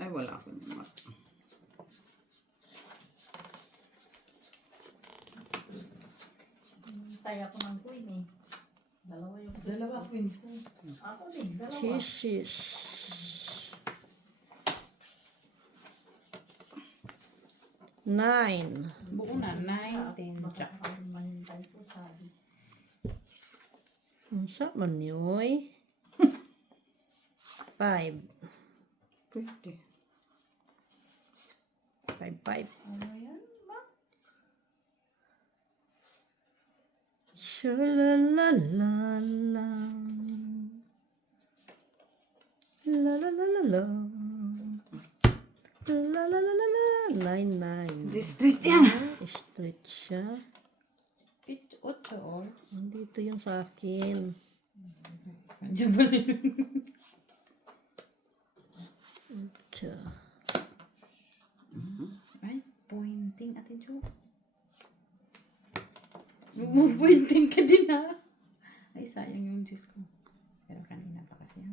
Ay, wala akong mark. Tayo ako ng queen eh. Dalawa yung Dalawa queen ko. Ako din, dalawa. Jesus. Nine. Buo na, 9, 10. Baka mahintay ko sabi. Ang sa man yoy. Five. Pwede. Five. Ano yan, ma? Sha-la-la-la-la. La-la-la-la-la. La-la-la-la-la. Nine. District yan. Straight siya. 8 or? Nandito yung sa akin. Andiyan ba rin? Siya. Ay, pointing, Ate Jo. Pointing ka din ha. Ay, sayang yung juice ko. Pero kanina pa kasi ha.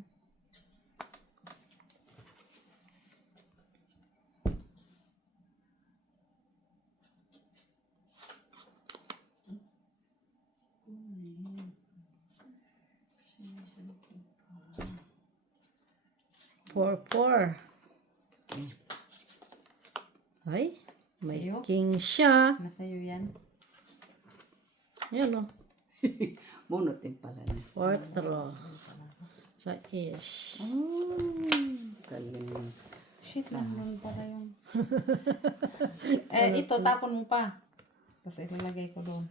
Four. Ay, may Sa'yo? king siya. Nasa'yo yan. Yan o. Bunot din pala niya. Cuatro. Sa ish. Galing. Shit, naman pala yung... ito, tapon mo pa. Tapos ilalagay ko doon.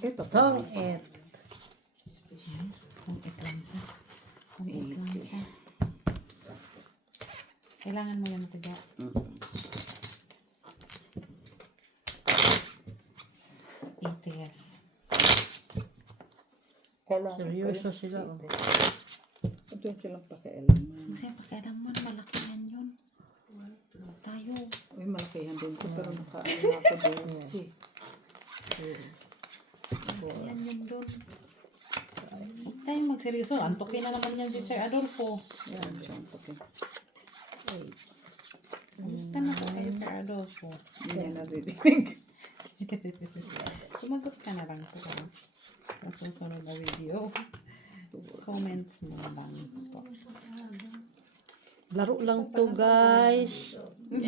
Ito Tong et. Kung ito lang siya. Kung ito lang siya. Kailangan mo yan, tiga. ETS. Seryoso sila. Oh. Ito yung silang pakialam. Kasi pakialaman, malaki yan yun. Tayo. Uy, malaki yan din ko, pero nakaano na ako doon. Yan yun doon. Huwag tayong magseryoso. Antokin na naman yan si Sir Adolfo. Yan, siya antokin. Kamusta na po kayo, Sir Adolfo? Hindi niya narinig. Sumagot ka na lang po sa susunod na video. Comments mo lang po. Laro lang to, guys.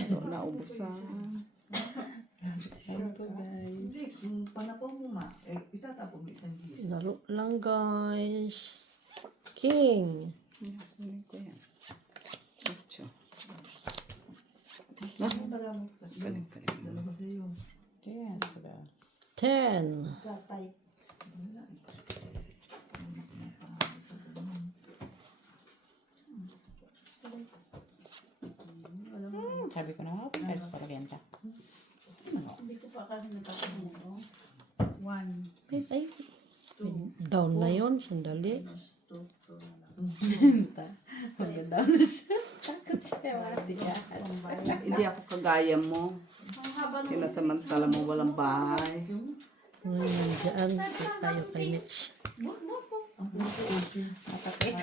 Naubos sa... Ano to, guys? Hindi, kung panapon mo ma, itatapon mo isang gis. Laro lang, guys. King. Kunin ko yan. Ocho. Maramot ka. Balik ka rin. Dalawa sa'yo. Kaya, sila. 10. Tatay. Sabi ko na, pwede talaga yan siya. Hindi ko pa kasi natatanong ko. 1, Ay, down na yun. Sandali. 2, Maganda na siya. Takot siya, mati ka. Hindi ako kagaya mo. Ang haba ng Kinasamantala mo walang bahay. Ngayon, dyan. Tayo kay Mitch. Matakit.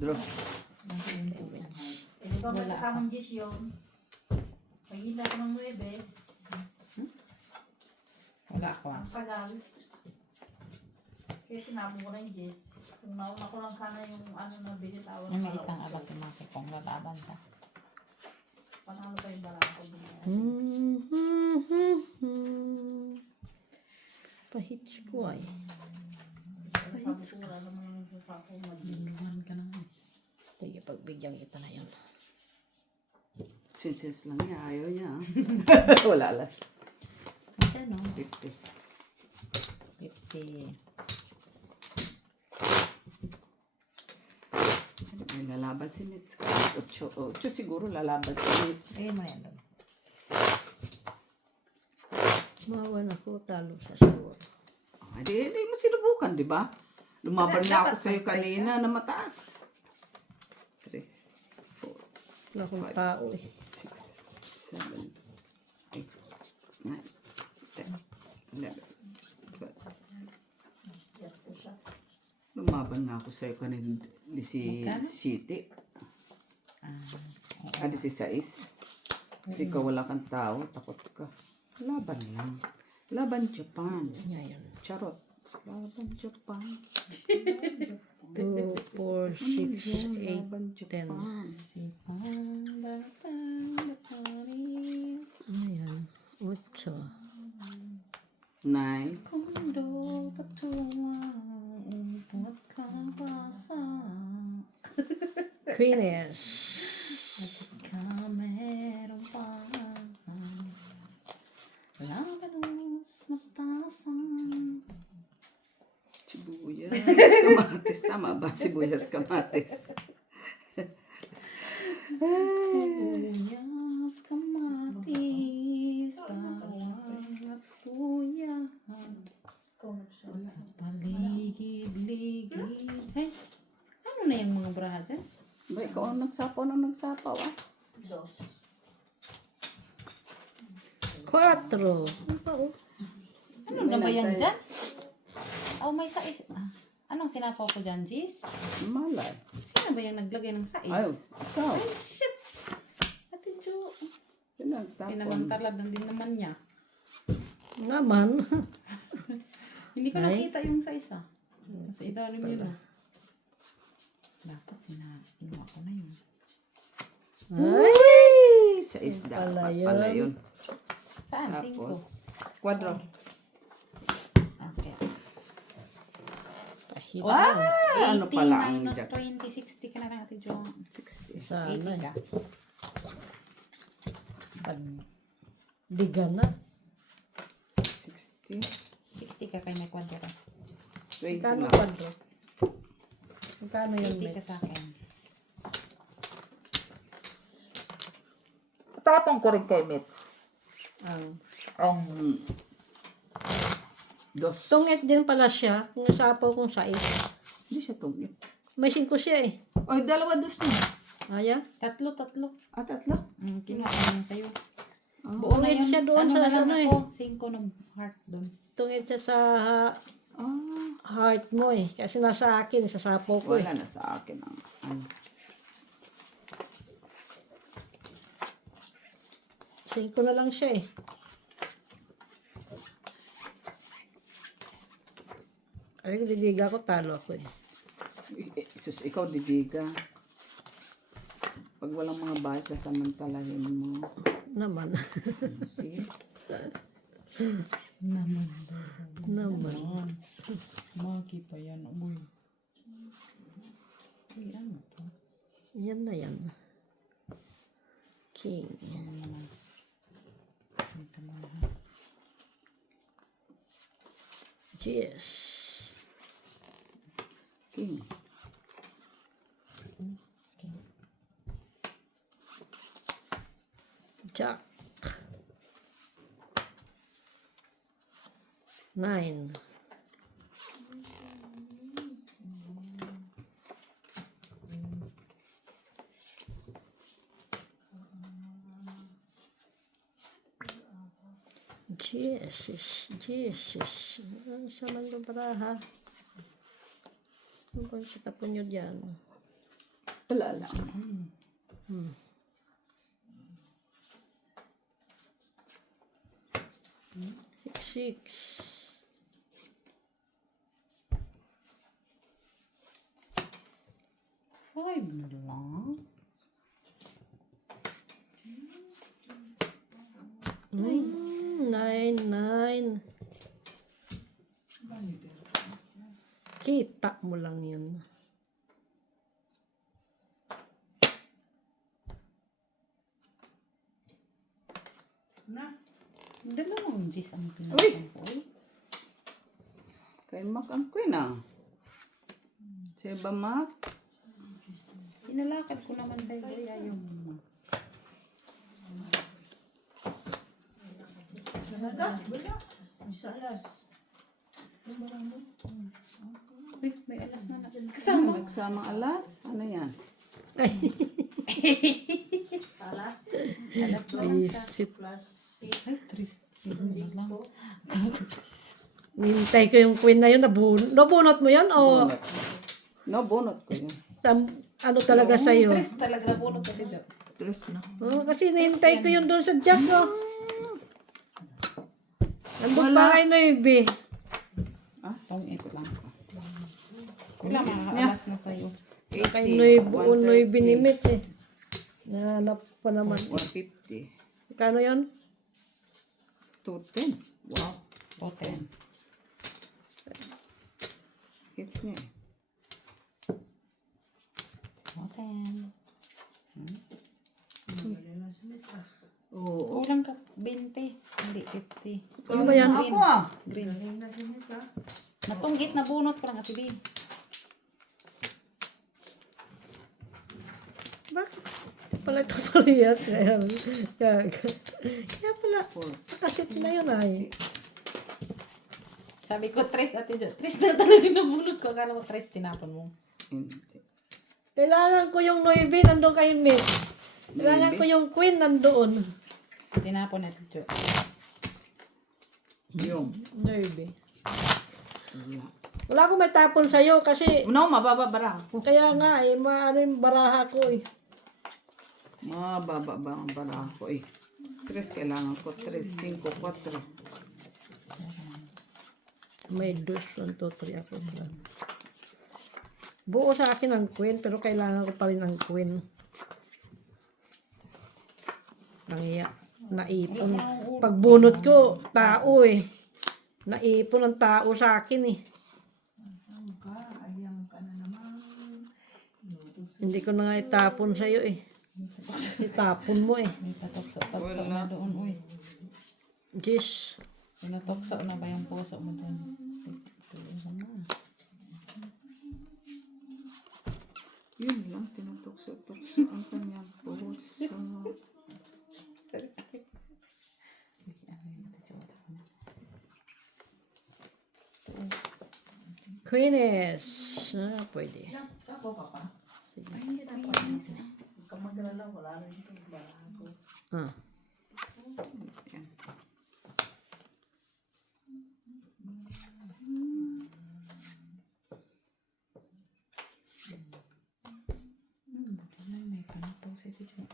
Draw. Eh, di ba may kasamang Diyos yun? Pag-ina ko ng 9, Wala ako ah. ang tagal. Kaya sinabi ko na yung Diyos. Kung nauna ko lang sana yung ano na binitawan. Yung may isang alat yung mga kong lalaban siya. Panalo pa yung barako. Pahits ko ay. Sabi ko wala naman yung sasako mag-Diyos. Inuhan ka naman. Sige, pagbigyan kita na yun. Sinsis lang niya. Ayaw niya. Wala lang. Ano? 50. 50. May lalaban si Nitz. 8 siguro lalaban si Nitz. Ayun mo yan doon. Mawan ako, talo sa siguro. Hindi mo sinubukan, di ba? Lumaban na ako sa'yo kanina na mataas. 3, 4, Wala akong tao eh. 6, 7, 8, 9, 10, 11, 12. Lumaban nga ako sa'yo kanina si City. 16. Kasi ikaw wala kang tao, takot ka. Laban lang. Laban Japan. Ngayon. Charot. Laban Japan. 2, 4, 6, 8, Laban 10. Japan. Ayan. 8. 9. Kundo katua buat kabasa Queeness. Jika merong labanos mustasan Sibuyas, kamatis. Tama ba? Sibuyas, kamatis. sibuyas kamatis bawang at luya sa paligid-ligid. Ay, ano na yung mga braha dyan? Ba, ikaw ang nagsapaw ng nagsapaw, ah. 4. Ano pa, oh? Ano na ba yan dyan? Oh, may sais. Anong sinapaw ko dyan, Jis? Malay. Sino ba yung naglagay ng sais? Ay, ikaw. Ay, shit! Ate Jo. Sinagtapon. Sinamantala din naman niya. Naman. Hindi ko Ay. nakita yung sais, ah. Kasi ilalim yun, ah. Dapat inuha ko na yun. Ay! Sa isda. Pala Pala yun. yun. Saan? 5. Tapos, kwadro. Okay. Wow! Ano 80 pala ang minus jack? 20, 60 ka na lang, Ate Jo. 60. 80 Sana. ka. Diga na. 60. 60 ka kay may kwadro. 20 Magkano lang. kwadro? Magkano yun, 80 Met? ka sa akin. Tapang ko rin kay Mitz. Ang Dos. tungit din pala siya. Kung nasapaw kong 6. Hindi siya tungit. May 5 siya eh. Oy, dalawa dos niya. Aya? Tatlo. At tatlo. Kinuha ko na sa'yo. Ah. Buo na Tungit yun. siya doon Ano sa na lang ano eh. ako? 5 ng heart doon. Tungit siya sa Ah, heart mo eh. Kasi nasa akin, sa sapaw ko eh. wala na sa akin ang ano. 5 na lang siya eh. Ay, didiga ko, talo ako eh. Sus, ikaw didiga. Pag walang mga bahay, sasamantalahin mo. Naman. See? Naman. Naman. Maki pa yan. Uy. Uy, ano to? Yan na yan. King. Ano naman? Ito mo ha. Yes. King. Jack. 9. Jesus. Ano siya man yung baraha? Ano ba yung katapon nyo dyan? Wala lang. Six. Five na lang. Nine. Kita mo lang yun. Dalawang G's ang pinagpan ko. Kay Mac ang queen ah. Seba Mac. Pinalakad ko naman sa'yo. Ayaw mo. Uy, may alas na na. Kasama. Nagsamang alas. Ano yan? Alas na lang siya. Isip. Ay, triste. Na lang. Nintay ko yung queen na yun. Nabunot mo yun? O Bunot. No, bunot ko yun. ano talaga sa'yo. Tres talaga nabunot ka dito. Tres na. Oo, kasi nahintay ko yun doon sa jack ko. Nandun pa kay Noybe. Ah, ikot lang. Wala makakalas na sa'yo. Kay Noybe ni Mitch eh. Nahanap pa naman. 150. Kano yun? 210. Wow. Totem. Hits niya eh. Totem. Oo. Kulang ka 20. Hindi 50. Ano ba yan? Ako ah. Green. Galing na si Miss ah. Matunggit na bunot ko lang Ate B. Bakit? Pala ito parehas. Kaya pala. Kasit na yun ay. Sabi ko, tres Ate Jo. Tres na talaga nabunot ko. Akala mo tres tinapon mo. Hindi. Kailangan ko yung Noybe nandun kay Mitch. Kailangan ko yung Queen nandoon. Tinapon Ate Jo. Yung. Noybe. Wala. Wala akong may tapon sa'yo kasi No, mabababara. kaya nga eh, maano yung baraha ko eh. Mababa ang bara ko eh. Tres kailangan ko. 3, 5, 4. May 2, 1, 2, 3 ako. Buo sa akin ang Queen pero kailangan ko pa rin ang Queen. Nangiya. Naipon. Pagbunot ko, tao eh. Naipon ang tao sa akin eh. Saan ka? Ayang ka na naman. Hindi ko na nga itapon sa'yo eh. Itapon mo eh. May patokso na doon. Uy. Jeez. Pinatokso na ba yung puso mo doon? Yun lang. Tinutokso-tokso ang kanyang puso. Queeness. Ah, pwede. Sako ka pa? Huwag kang magalala, wala rin ito. Baraha ko. Ah. Yan. May panataw si Jo.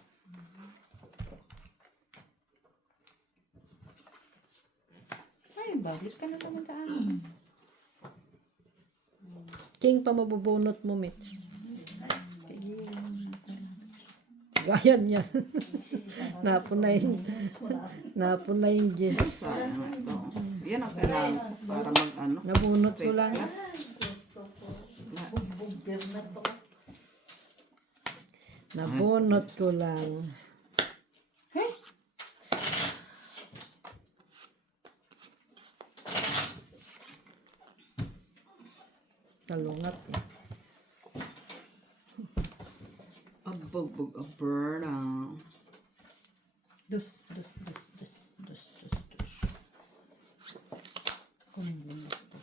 Ay, bablit ka na naman sa amin. King pa mabubunot mo, Mitch. Gaya niya. Napon na yung Jess. Sayang nga ito. Yan ang kailangan para mag-ano. Nabunot ko lang. Bugbir na to. Nabunot ko lang. Talungat eh. Abugbog, aburna. Dus. Kunin mo yung gusto.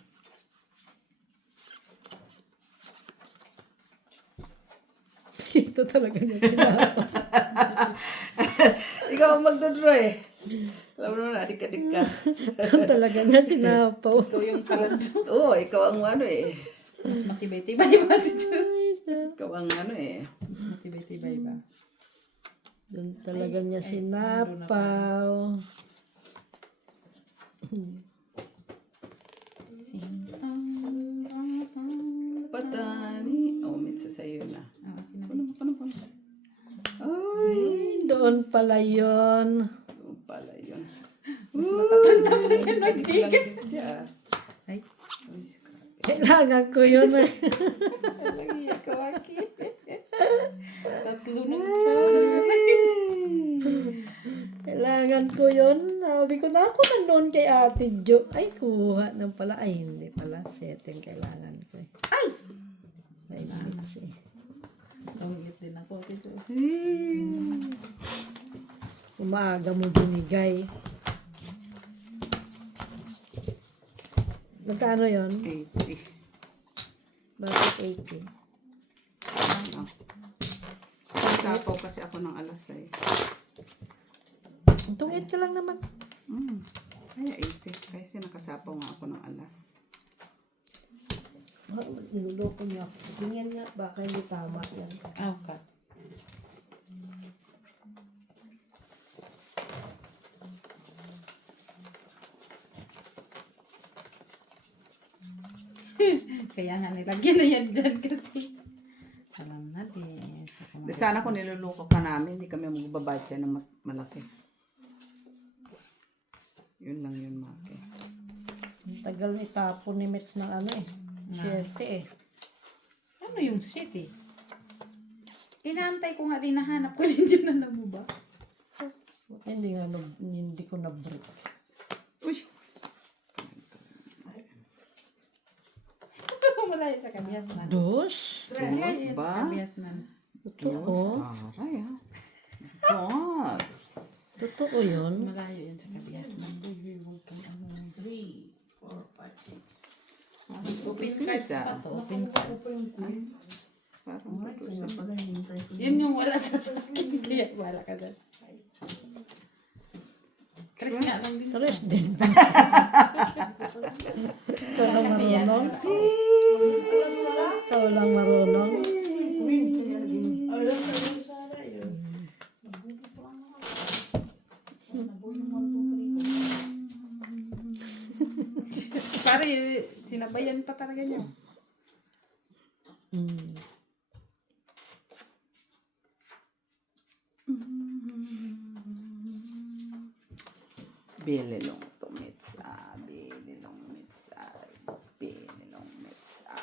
Ito talaga niya sinapa. Ikaw ang magdodraw eh. Alam mo na, adik-adik ka. Ito talaga niya sinapaw. Ikaw yung kalad. Oo, ikaw ang ano eh. Mas matibay-tibay ba Ate Jo? Ikaw ang ano eh. Mas matibay-tibay ba? Doon talaga niya sinapaw. Patani. Oh, minsan sa'yo na. Ano? Ay, doon pala yun. Doon pala yun. Mas matapang-tapang yan Lang din siya. Ay, Kailangan ko yun eh. Lagi ikaw aki. tatlo na siya. Kailangan ko yun. Sabi ko na ako nandun kay Ate Jo. Ay, kuha nang pala. Ay, hindi pala. Setting kailangan ko eh. Ay, bitch eh. Tawagit din ako Ate Jo. Umaga mo binigay. Magkano yun? 80. Bakit 80? Ano? Nagkapaw kasi ako ng alas eh. Itong 8 lang naman. Kaya 80. Kasi nakasapaw nga ako ng alas. Niluloko niya ako. Tingnan nga, baka hindi tama yan. Okay. Kaya nga nilagyan na yan dyan kasi. Alam na din. Di sana kung niluluko ka namin, hindi kami magbabayad sa'yo ng malaki. Yun lang yun, Maki. Ang tagal ni tapon ni Mitch ng ano eh. Siyete eh. Ano yung shit eh? Inaantay ko nga din, nahanap ko din yun na nabuba. Hindi ko na-break. Uy! Wala yun sa kabias na. Dos? Wala Dos yun ba? sa kabias na. Totoo? Aray ah. Dos! Totoo yun? Malayo yan sa kabias na. Huwag kang ano. 3, 4, 5, 6. Open cards pa to. Open cards. Parang Alright, kaya pala hintay ko. Yun yung wala sa akin. Kaya wala ka dyan. Chris nga lang din. Tres din. Ikaw lang marunong? Ikaw lang marunong? Queen, kaya laging. Alam na yun, Sarah, yun. Pare, sinabayan pa talaga niya. Mm. Bililong tumitsa, bililong mitsa, bililong mitsa.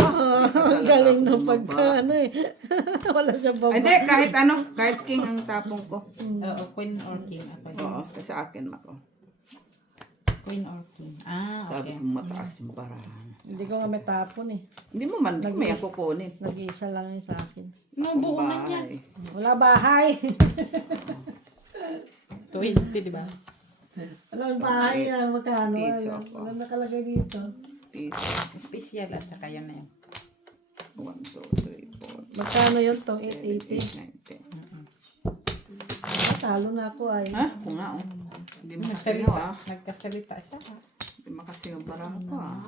Ang galing ng pagkaano eh. Wala siya baba. Hindi, kahit ano, kahit king ang tapong ko. Oo, queen or king. Ako. Oo, kasi akin ako. Queen or king. Ah, Sabi okay. ko mataas yung barahan. Hindi ko nga may tapon eh. Hindi mo man, may ako kunin. Nag-iisa lang yun sa akin. Nabuo na niya. Bye. Wala bahay. 20, di ba? Walang bahay na magkano. Piso ako. Wala nakalagay dito. Piso. Special at saka yan na yan. 1, 2, 3, 4, Magkano yun to? 8, 880. 9, 10. Talo na ako ay. Ha? Kung nga, oh. Hindi makasingaw ah. Nagkasalita siya. Hindi makasingaw barahan ko ah.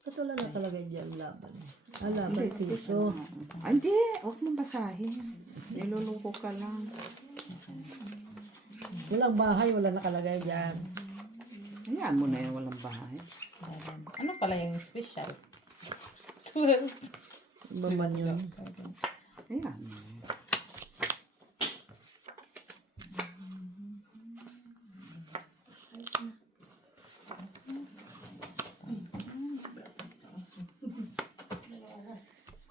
Ba't wala na talaga dyan laban? Laban piso. Ay, hindi. Huwag mong basahin. Niluluko ka lang. Walang bahay, wala nakalagay dyan. Ayan mo na yan, walang bahay. Ano pala yung special? 12. Iba man yun. Ayan mo na yan.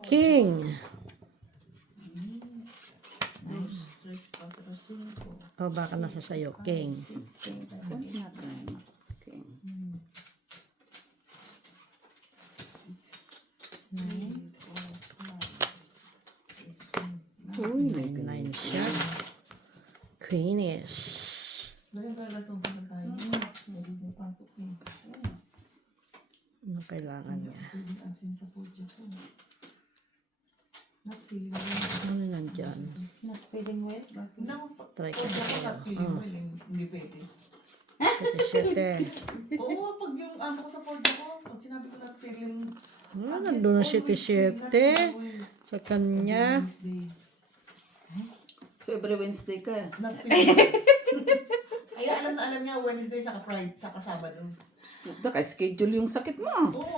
King. O baka nasa sayo. King. Kunin natin. Okay. Uy, may Nine siya. Queenish. Dahil kaya latong sa tayo. Hindi mo pasok eh. Ano kailangan niya? Pwede absent sa podium ko. Not feeling well. Ano nandyan? Not feeling well? Try ko Podium ko sa'yo. not feeling well. Hindi pwede. Siyete. Oo, pag yung ano ko sa podium ko, pag sinabi ko not feeling. Nandun na siyete. Sa kanya. So, every Wednesday ka. Not feeling well. Ay, alam na alam niya, Wednesday saka Friday, saka Sabado. Naka-schedule yung sakit mo. Oo.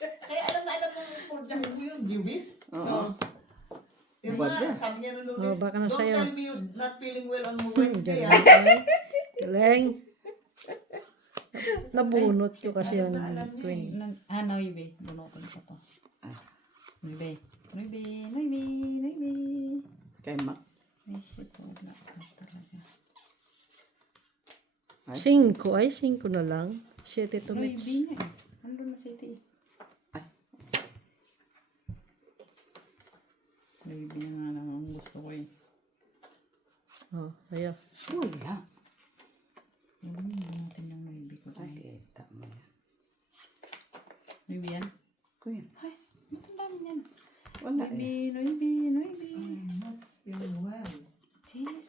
Kaya alam na alam ng podium ko yun, Jewish. Oo. So, yun Bad nga, yan. sabi niya nung Oh, Lunes, baka na don't sa'yo. tell me you're not feeling well on Wednesday. Galing. ah." Galing. Nabunot ko kasi Alam yung na alam niya queen. Noibe. Bunutin ko to. Noibe. Noibe. Noibe. Noibe. Kay Mac. Ay, shit. Wala ka talaga. 5 ay 5 na lang. 7 to Noibe match. nga eh. Andun na city. Noibe na nga lang ang gusto ko eh. Oh, ayo. Wala. Bunutin yung noibe ko tayo. Okay, tama yan. Noibe yan? Queen. Ay, ba't ang dami yan? Wala Noibe, eh. noibe, noibe. Not feeling well. Jeez.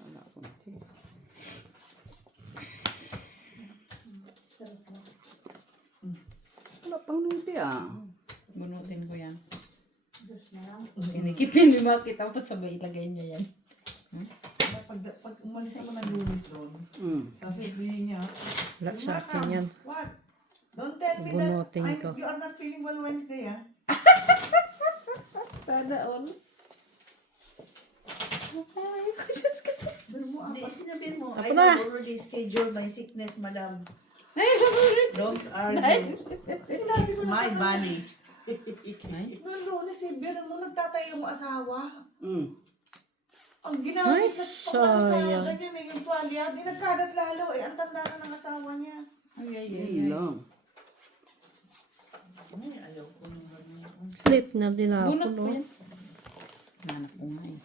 Wala akong cheese. pang 9 ah. Bunutin ko yan. Dos na lang. Kinikipin ni Maki tapos sabay ilagay niya yan. Pag umalis ako ng Lunes doon, sasabihin niya, Wala sa akin yan. what? Don't tell me Bunutin that ko. you are not feeling well Wednesday, ah. Sana all. Pero mo, Hindi, sinabihin mo, Ako I na. have already scheduled my sickness, madam. Don't argue. It's my body. Noong Lunes, eh, biro mo, nagtatayo yung asawa. Ang Ay, ginamit na pangasa, sayang. ganyan eh, yung tuwalya, di nagkagat lalo eh, ang tanda na ng asawa niya. Yun lang. Ay, ayaw ko nung Split na din ako, Bunot ko no? yan. Nanap ko nga eh.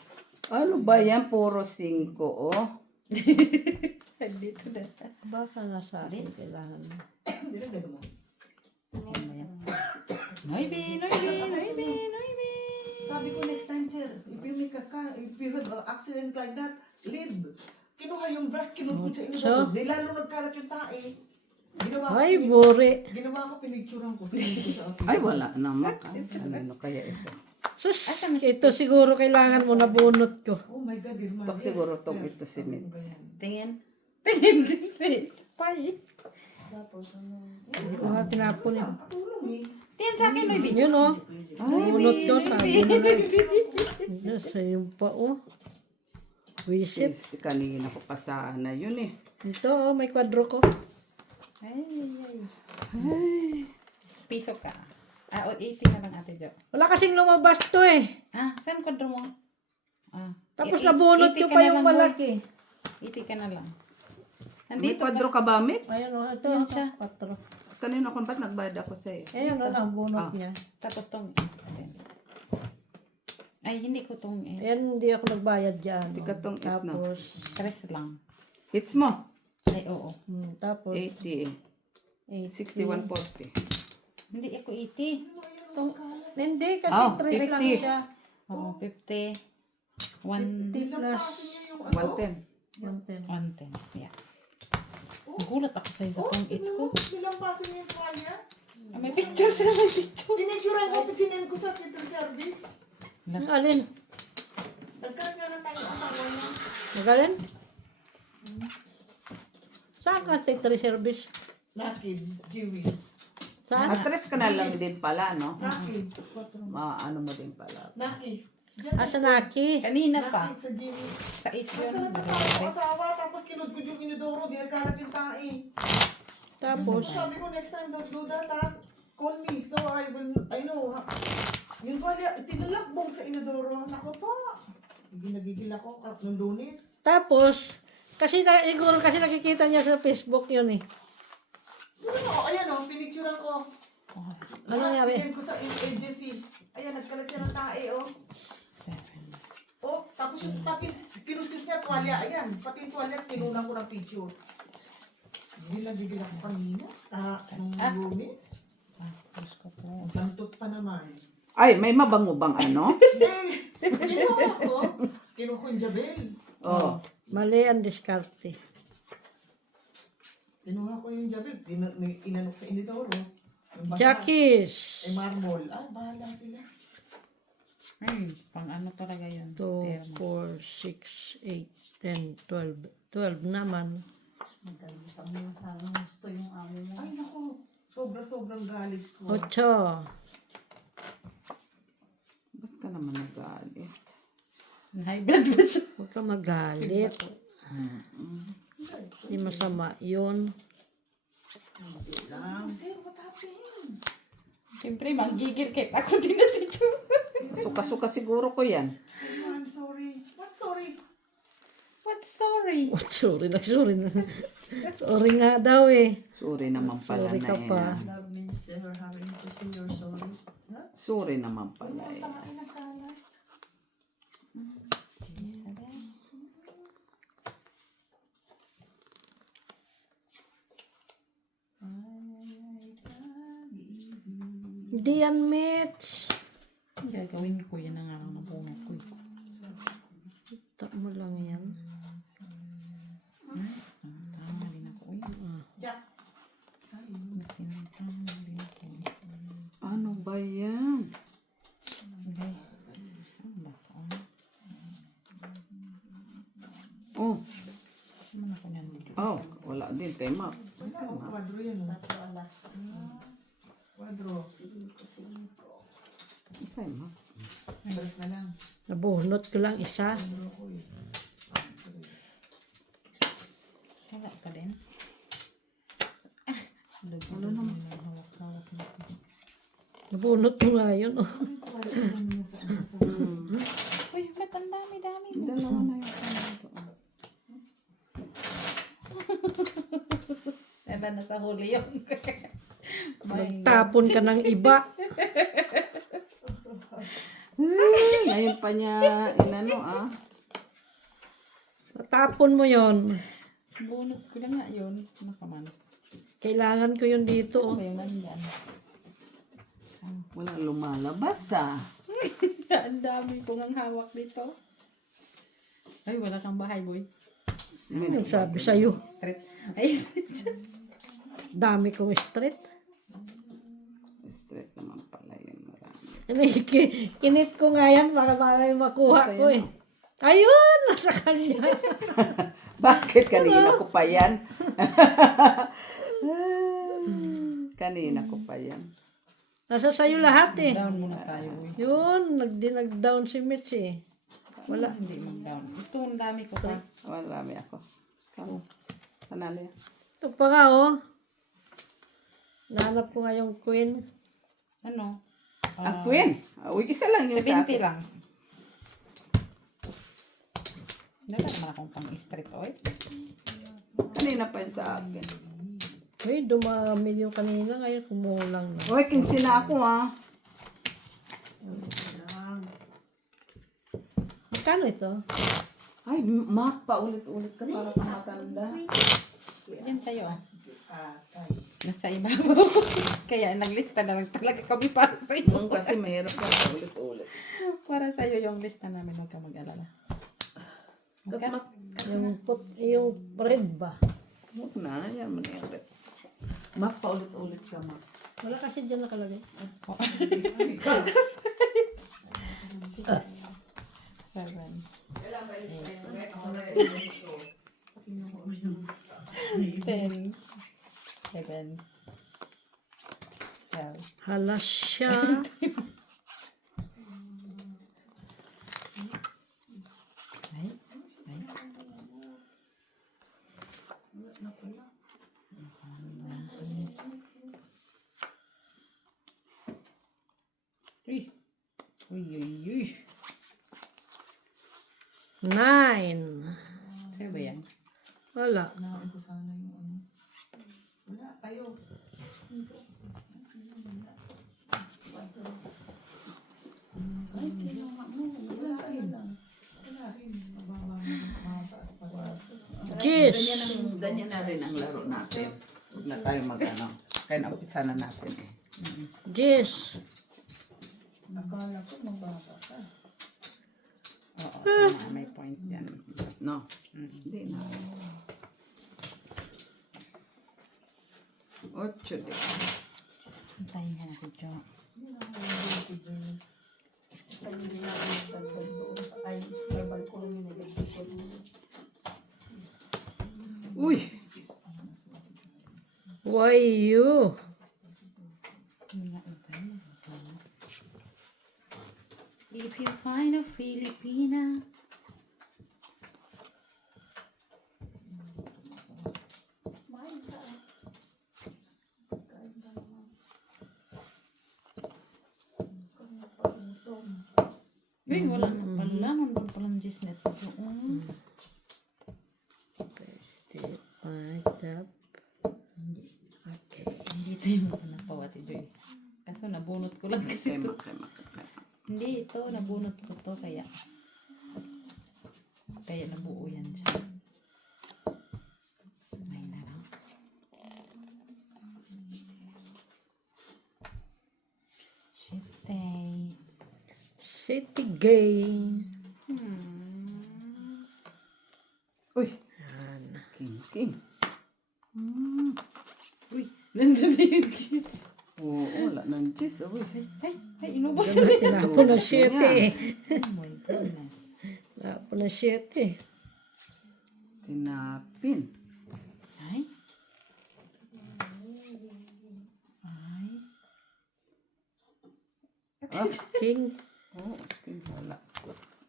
Ano ba yan? Puro 5, oh. Dito na. Baka nga sa akin kailangan. Hindi na gano'n mo. Ano yan? Noibi, noibi, noibi, noibi. Sabi ko next time, sir, if you have an accident like that, leave. Kinuha yung brush, kinukod sa inyo. So? Di lalo nagkalat yung tae. Ginawa ko, Ay, buri. pinicturean ko, sinigin ko sa akin. Ay, wala naman. Ano kaya ito? Sus, ito siguro kailangan mo nabunot ko. Oh my God, Irma. Pag siguro tong ito si Mitz. Tingin. Tingin din face. Pay. Hindi ko nga tinapon eh. Katulong eh. Tingin sa akin, Noibi. Yun oh. Bunot ko, sabi na lang. Sa yung pa oh. Wisit. Sis, kanina ko pa sana yun eh. Ito oh, may kwadro ko. Ay. Piso ka. Ah, o 80 na lang ate Jo. Wala kasing lumabas to eh. Ah, saan kwadro mo? Ah. Tapos i- nabunot 80 ko ka pa na yung lang, Hoy. malaki. 80 ka na lang. May Nandito kwadro ka. ka ba, Mit? Ayan oh, ito. Ayan siya. Patro. Kanina kung ba't nagbayad ako sa'yo? Ayan oh, nabunot Ah. niya. Tapos tong ay, hindi ko tong Ayan, hindi ako nagbayad dyan. Hindi ka tong it, no? Tapos, Tres lang. Hits mo. Ay, oo. tapos, 80. 61.40. Hindi ako 80. hindi, kasi Oh, 3 lang 50. siya. Oo, 50. 1 plus 110. 110. 110. Yeah. Gulat ako sa'yo sa tong its ko. Nilampasin niya yung tuwalya. Ah, may picture sila, may picture. Pinicturean ko, sinend ko sa Twitter service. Alin? Nagkaroon nga ng tayo asawa niya. Magaling? Saan ka take service? Nakid, Jewish. Saan? Atres ka na lang din pala, no? Nakid. Ano mo din pala. Nakid. Sa Naki. Kanina pa. Nakid sa Jewish. Sa is yun. Nagkaroon ng asawa, tapos kinudkod yung inodoro, di nagkalat yung tae. Tapos, Sabi ko, next time don't do that, tapos call me. So I know, yung tuwalya, tinalakbong sa inodoro. Nako po. Ginagigil ako nung Lunes. tapos, siguro kasi nakikita niya sa Facebook yun eh. Ayan o, pinicturean ko. Ano nangyari? Sinend ko sa agency. Ayan, nagkalat siya ng tae, oh. 7. Oh, tapos yung pati, kinuskus niya tuwalya. Ayan, pati yung tuwalya, kinunan ko ng picture. Gigil ako kanina. Nung Lunes. Diyos ko po. Bantot pa naman. Ay, may mabango bang ano? Hindi! Kinuha ko. Kinukunjabel. Oh. Mali ang diskarte. Kinuha ko yung jabel. Inanok sa inidoro. Yung basa. Jackies. Ay, marmol. Ay, bahala sila. Pang ano talaga yun. 2, 4, 6, 8, 10, 12. 12 naman. Nagalitan mo yung sana gusto yung amo mo. Ay, naku. Sobrang galit ko. 8. Ba't ka naman nagalit? High blood ba siya? Huwag ka magalit. Hindi masama yun. Sir, what happened? Siyempre, manggigil kahit ako din na dito. Suka-suka siguro ko yan. I'm sorry. What sorry? What sorry? Oh, sorry na, sorry na. Sorry nga daw eh. Sorry naman pala Sorry na ka pa. yan. Love means never having to say you're sorry. Sorry naman pala yan. Ay, nagkalat. Hindi yan, Mitch. Gagawin ko yan ang araw na bunga ko. Tak mo lang yan. Tama din ako. Jack. Tama din ako. din kay Map. Wala akong kwadro yan. Oh. 4 alas. Kwadro. 5. Kay Map. Balik na lang. Nabunot ko lang isa. Kwadro ko eh. Wala ka din. Ano naman? Hawak-hawak na. Nabunot ko nga yun. Oh. Uy, ba't ang dami-dami mo? Dalawa na yung kanito. Ito na sa huli yung... Nagtapon ka ng iba. Ngayon pa niya inano Natapon mo yon. Bunot ko na nga yun. Ano ka man? Kailangan ko yun dito. Ano Oh. ba yung nandyan? Wala lumalabas Ang dami ko ng hawak dito. Ay, wala kang bahay, boy. Ano sabi sa'yo? Straight. Ay, Dami kong street. Straight naman pala yun. Marami. Kinit ko nga yan para may makuha ko eh. Ayun! Nasa kanya. Bakit? Kanina ko pa yan. Kanina ko pa yan. Nasa sa'yo lahat eh. down muna tayo, boy. Yun, nag-down si Mitch eh. Wala. Hindi mag-down. Ito, ang dami ko pa. Marami ako. Kamu. Panalo yan. Ito pa nga oh. Nahanap ko nga yung queen. Ano? Ang queen. Uy, isa lang yung sa 70 akin. lang. Wala naman akong pang-straight, oy. Kanina pa yung sa akin. Uy, dumami yung kanina. Ngayon kumulang na. Uy, 15 na ako Magkano ito? Ay, Mac, paulit-ulit ka para kang matanda. Yan sa'yo, ah. Nasa ibabaw. Kaya naglista na lang talaga kami para sa'yo. Kasi mahirap ka paulit-ulit. Para sa'yo yung lista namin. Huwag ka mag-alala. Magkano? Yung red ba? Huwag na, yan mo na yung red. Mac, paulit-ulit ka, Mac. Wala kasi dyan nakalagay. 7. 10. 11. 12. Hala siya. Ay. Ay. Uy. Uy, uy, uy. 9. Sa'yo ba yan? Wala. Hanapin ko sana yung ano. Wala, kayo. Ay, kinuha mo. Wala rin. Wala rin. Mababa na. Mataas pa rin. Kiss. Ganyan na rin ang laro natin. Huwag na tayo mag-ano. Kaya naumpisa na natin eh. Gish. Akala ko mababa ka. Oo, tama, may point yan. No? Hindi na. 8 din. Antayin nga ako, Jo. Hindi na ako nagdagdag doon sa ay, may balkon yung nagdagdag ko doon. Uy! Why you? If you find a Filipina. Uy, wala na pala. Nandun palang Gisnet sa doon. Patap. Okay. Dito yung mga napawati doon. Kaso nabunot ko lang kasi ito. Hindi, ito. Nabunot ko to. Kaya nabuo yan siya. May na lang. Shitty. City gay. Uy! Yan. King. Uy, nandun na yung cheese. Oo, wala nang cheese. Uy. Ay, inubos Ganun, na niya. tinapon na 7 eh. Oh my goodness. Tinapon na 7 eh. Tinapin. Ay, Ah, King. oh, king, wala.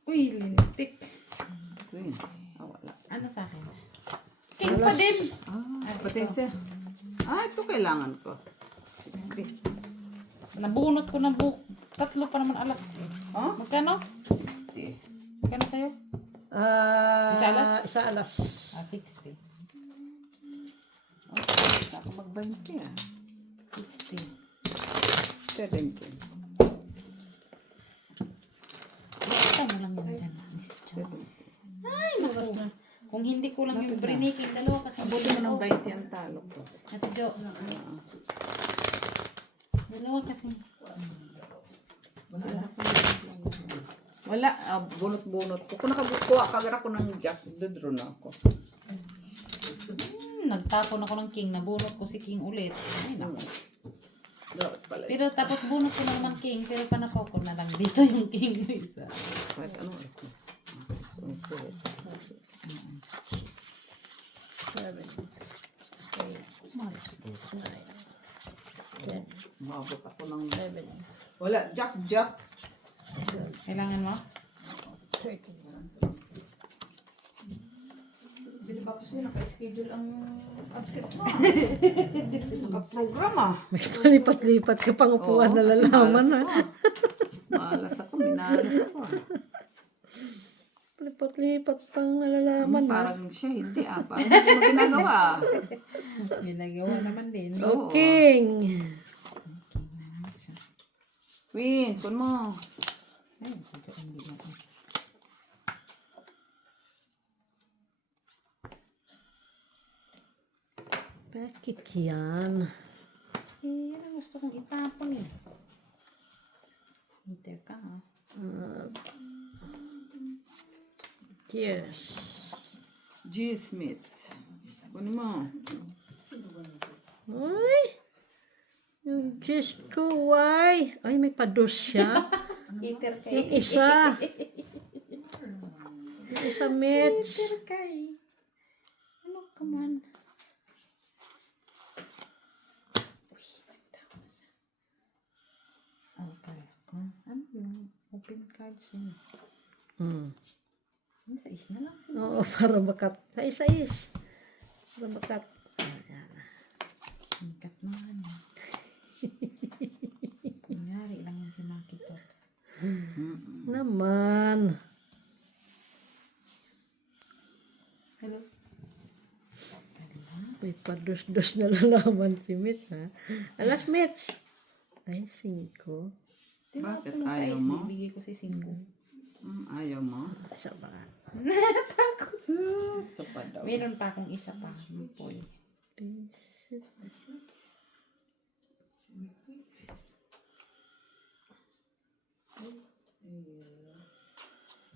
Uy, lintik. Queen. Ah, wala. Ano sa akin? King pa din. Ah, potense. Ah, ito kailangan ko. 60. Nabunot ko na tatlo pa naman alas. Oh? Magkano? 60. Magkano sa'yo? Isa alas? Isa alas. 60. Okay, ako mag-20 ah. 60. 70. Basta mo lang yan dyan. Miss Jo. Ay, naku. Kung hindi ko lang yung briniking dalawa kasi Abuti mo ng 20 ang talo ko. Ate Jo. Dalawa kasi. Wala, bunot-bunot ko. Kung nakabukuha kagara ko ng jack, dodro na ako. Nagtapon ako ng king. Nabunot ko si king ulit. Ay, naku. Dapat pala. Pero tapos bunot ko na naman king. Pero panapaw ko na lang dito yung king isa. Kahit ano oras na. Umabot ako ng... Wala, jack. Kailangan mo? Hindi ba po siya naka-schedule ang absent mo? Naka-program ah. May palipat-lipat ka pang upuan na lalaman ha. Malas ako, minalas ako ah. Palipat-lipat pang nalalaman ha. Parang siya, hindi ah. Parang hindi mo ginagawa. Ginagawa naman din. Oo. King. Queen, kun mo. Ay, hindi na. Bakit yan? Eh, yan ang gusto kong itapon eh. Hater ka ha. Yes. G. Smith. Kun mo. Ay! Yung Diyos ko, why? Ay, may pados siya. Hater ka Yung isa. Yung isa, Mitch. Hater ka eh. Ano ka man? Okay. Ano yung open cards yun? Sa is na lang sila. Oo, para makat. Sa isa-is. Para makat. Singkat naman. Kunyari lang yan si Makito. Naman. Hello? May pados-dos na lalaman si Mitch, ha? Alas, Mitch. Ay, 5. Bakit Tinapon ayaw sa is, mo? bibigay ko si Singgo. Ayaw mo? Isa ba? Sus, pa daw. Meron pa akong isa pa. Boy.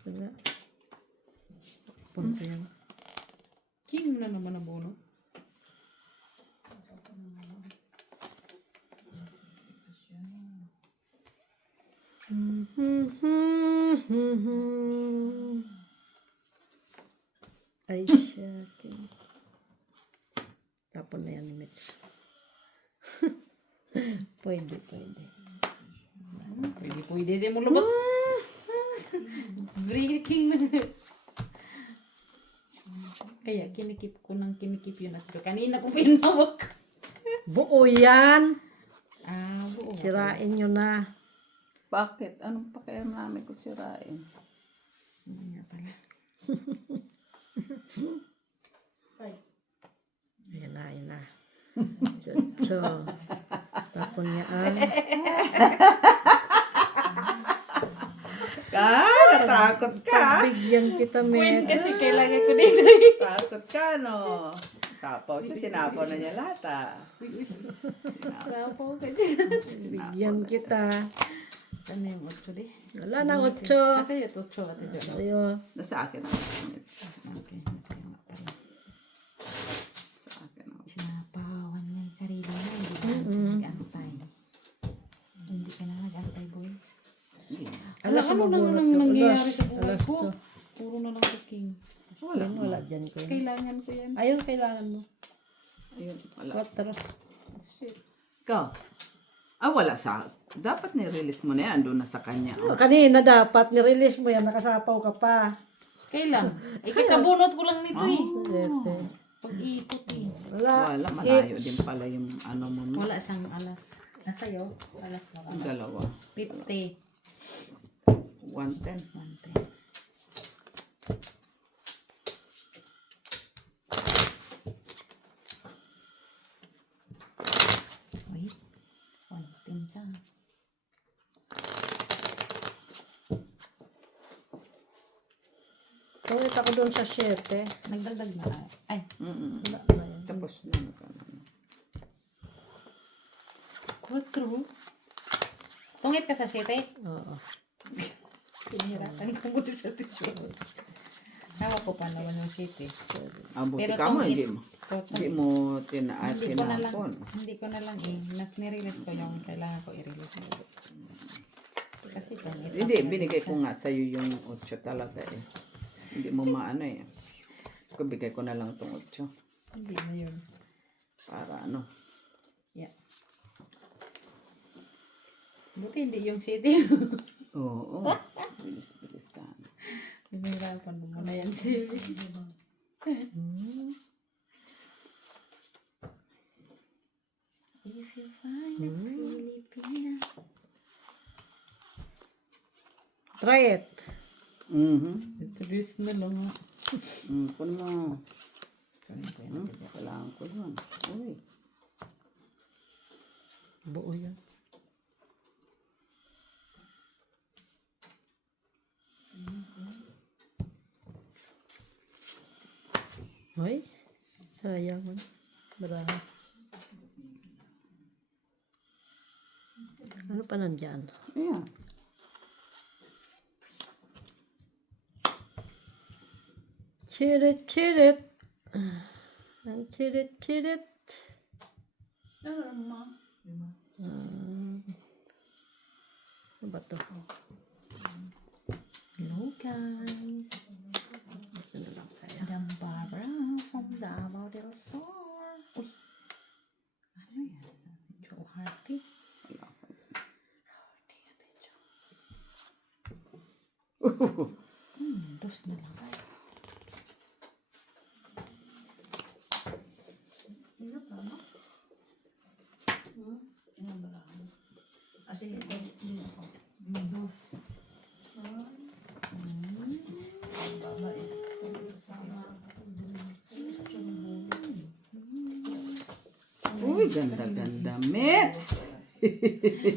Wala. Punto yan. King na naman na bono. Ay, siya. Tapon na yan, Mitch. Pwede. Pwede siya mo lubot. Breaking na. Kaya kinikip ko ng kinikip yun at kanina kong pinawak. Buo yan. Buo. Sirain nyo na. Bakit? Anong pakialam namin kung sirain? Ano nga pala. Ayan na. So, tapon niya ang Natakot ka. bigyan kita, Queen Mitch. kasi kailangan ko dito. Takot ka, no? Sapaw siya, sinapaw na niya lahat, ah. Sapaw ka dyan. Bigyan kita. Ano yung 8 di? Wala nang 8. Kasi yung 8 at ito. Ayo. Nasa akin ang Okay. Masaya nga pala. Sa akin ang Sinapawan niya yung sarili niya. Hindi ka nag-antay. Hindi ka na nag-antay, boy. Alas, Ano mabunot nang ko. nangyayari sa Alas, buhay alas ko? to. Puro na lang sa king. Wala dyan ko. Kailangan ko yan. Ayun, kailangan mo. Ayun, wala. 4. Shit. Ikaw? Ah, wala sa Dapat nirelease mo na yan. Doon na sa kanya. Oh. Kanina dapat, nirelease mo yan, nakasapaw ka pa. Kailan? Kakabunot ko lang nito eh. Sete. Pag-ipot eh. Wala. Wala, malayo din pala yung ano mo. Wala sang alas. Nasa'yo? Alas mo. Ang dalawa. 50. 110. 110. Wait. 110 siya. Tungit ako doon sa 7. Nagdagdag na. Ay. Tapos na. 4. Tungit ka sa 7? Oo. Pinihirapan ko muna sa tissue. Nawa ko pa naman yung 7. Buti Pero ka mo, tungit. hindi mo tinapon. Hindi ko na lang eh. Mas nirelease ko yung kailangan ko i-release. Kasi tungit. Hindi, binigay ko nga sa'yo yung 8 talaga eh. Hindi mo maano eh. Bigay ko na lang itong 8. Hindi na yun. Para ano. Yeah. Buti hindi yung 7. Oo. Bilis-bilisan. Pinahirapan mo muna yan, Jimmy. If you find a Filipina. Try it. Introduce na lang. Kung mo. Kailangan ko yun. Uy. Buo yan. Ay, sayang man. Marami. Ano pa nandyan? Ayan. Chirit, chirit. Ang chirit, chirit. Ano ba to? Hello guys. Ano lang kaya? Dambara from Davao del Sur. Uy. Ano yan? Medyo hearty. Dos na lang tayo. Uy, ganda-ganda. Mets!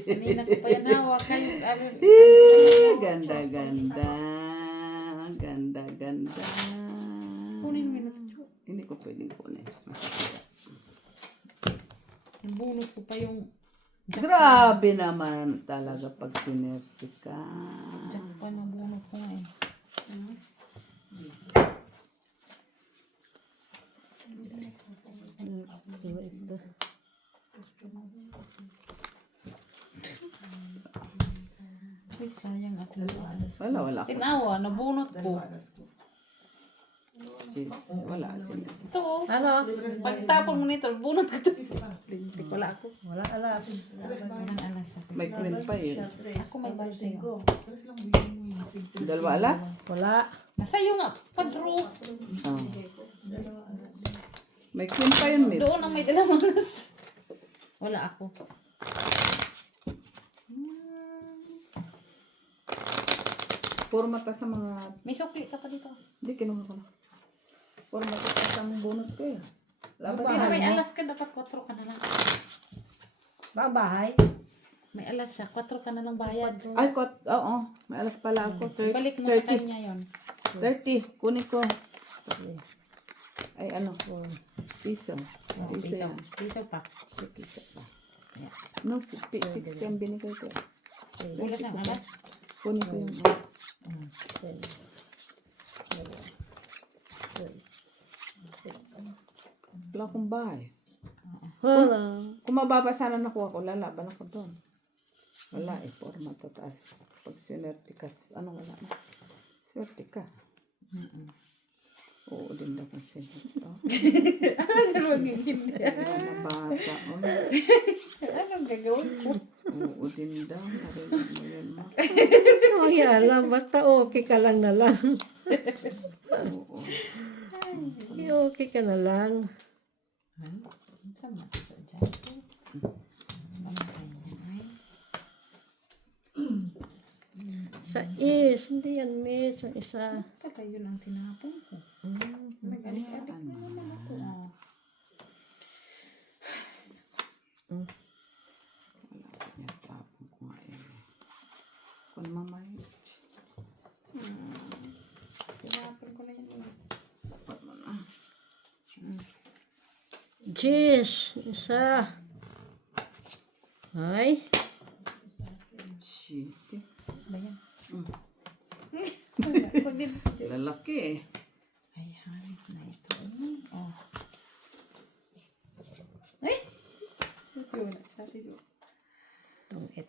Kanina ko pa yan hawak. Kayo, Ganda-ganda. Ganda-ganda. kunin mo yun ito. Hindi ko pwedeng kunin. Masakit. Nabunot ko pa yung Grabe naman talaga pag sinerte ka. jackpot. Nabunot ko nga eh. Uy, sayang ako. Wala. Tinawa, nabunot ko. Jeez, wala. Sinerte. Ito oh. Ano? Pagtapon mo nito, bunot ko ito. Lintik wala ako. Wala alas. Walang alas ako. May print pa yun. Ako may balde. Dalawa alas? Wala. Nasa'yo nga, padro. Oh. May queen pa yun, Mit. Doon ang may dalawang alas. Wala ako. Puro mata sa mga... May sukli ka pa dito. Hindi, kinuha ko na. Puro mata sa mga bonus ko eh. Hindi na may alas ka, dapat 4 ka na lang. Ba bahay? May alas siya, 4 ka na lang bayad. Ay, oo. May alas pala ako. Ibalik mo sa kanya yon. 30. Kunin ko. Ay, ano? Piso. Piso yan. Piso pa. Piso pa. No, 60 ang binigay ko. Wala siyang alas. Kunin ko yung... Wala akong bahay. Wala. Kung mababa sana nakuha ko, lalaban ako doon. Wala eh, puro matataas. Pag swerte ka, ano wala na? Swerte ka. Oo, din daw kung swerte. Anong gagawin ko? Mga bata. Oh. Anong gagawin ko? Oo din daw. Narinig mo yun, ma. Ay, alam, basta okay ka lang na lang. Oo. Okay ka na lang. Sama sa jacket. Sa is, hindi yan, miss. Ang isa. Pala yun ang tinapon ko. Mag-adik-adik na naman ako. Wala ko niya tapon ko nga yun. Kung mamay. Tinapon ko na yun. Dapat mo na. Jis, isa. Ay, Shit. Ba yan? Lalaki eh. Ay, hanip na ito. Oh. Ay! Wala, sabi ko. tungit.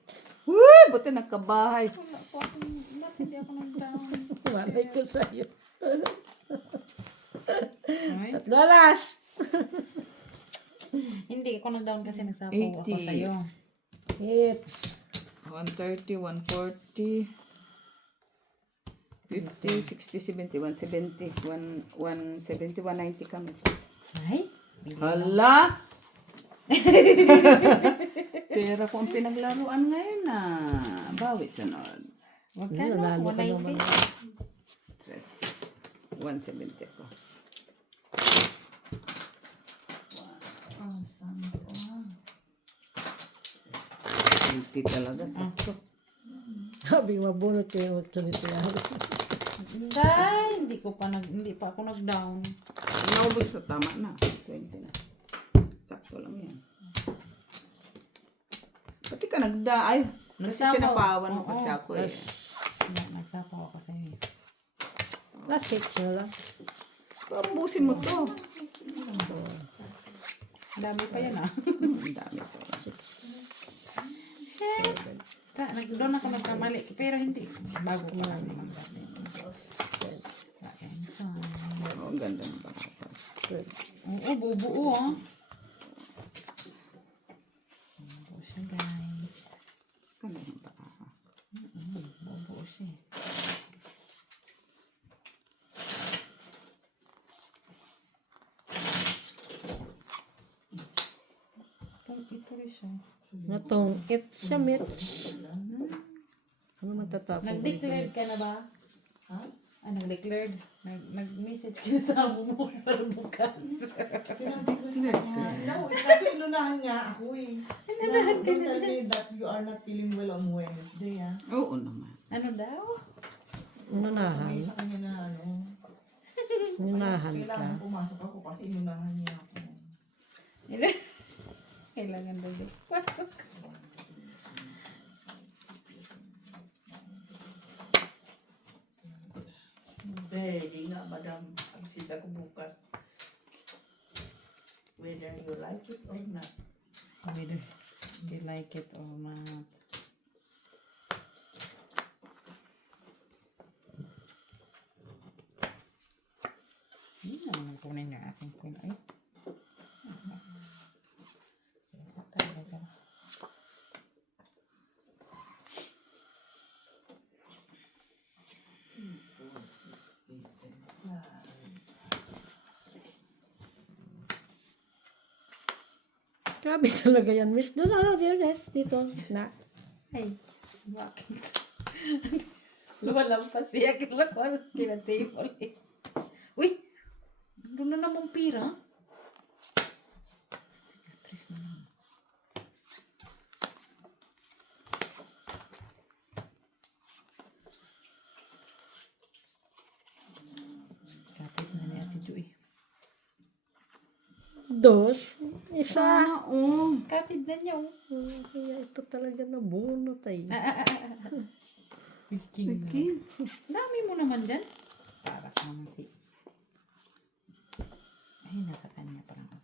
Uy, buti nagkabahay. Wala po akong, ba't hindi ako nag-down? Malay ko sa'yo. Ay, $3. hindi ako nag-down kasi nagsapaw ako 80. sa'yo. Hits. 130, 140, 50, 60, 70, 170, 170, 190 kami. Ay! Hala! Pera ko ang pinaglaruan ngayon na. Bawi sunod. Huwag ka Nanalo na, ka naman. 190. Stress. 170 ako. Hindi talaga sakto. Sabi, mabunot ko yung 8 nito yan. Hindi pa ako nag-down. Naubos na, tama na. 20 na. Sakto lang yan. Pati ka nagda. Ay, kasi Nagsapaw. sinapawan mo Oo. kasi ako eh. Nagsapaw ako sa'yo. Last 6 na lang. Ubusin mo to. Dami pa yan ah. Ang dami pa yan. Shit! Doon ako nagkamali. Pero hindi. Bago ko lang naman kasi. Oo, ang ganda ng bata. Oo, bubuo ah. Bubuo siya guys. Ganda ng bata. Bubuo siya. Ito rin siya. Natungkit siya, Mitch. Ano matatapos? Nag-declared ka na ba? Ha? Nag-declared. Nag-message ka na sa amo mo para bukas. No, kasi inunahan nga ako eh. Don't tell me that you are not feeling well on Wednesday, ah. Oo naman. Ano daw? Inunahan. Sabi sa kanya na ano, Inunahan ka. kailangan pumasok ako kasi inunahan niya ako. Kailangan daw din. Pasok. Hindi nga, madam. Absent ako bukas. Whether you like it or not. Whether you like it or not. Hindi naman kunin yung aking pin. Ay. Talaga. Grabe talaga yan, Miss. Doon, dearness. Dito. Na. Ay, bakit? Lumalampas siya kilakon. Kinatable eh. Uy! Doon na namang pira. Stigatrice na naman. Kapit na ni Ate Joy. 2. Isa. Oo. Kapit na niya oh. Kaya ito talaga nabunot ay. Okay. Dami mo naman dyan. Para ka naman si... Ay, nasa kanya parang ako.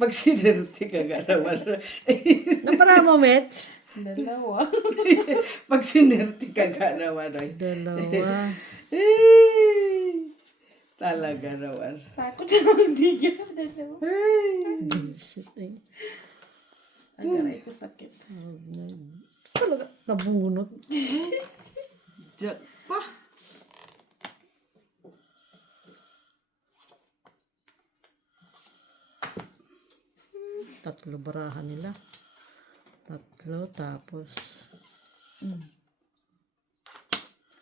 Pag sinerte ka ganawan. Napara mo, Met? Dalawa. Pag sinerte ka ganawan. Dalawa. Talaga naman. Takot na hindi ka. Dalawa. Shit eh. Ang aray ko sakit. Talaga, nabunot. Diyan pa. Tatlo barahan nila. Tatlo, tapos...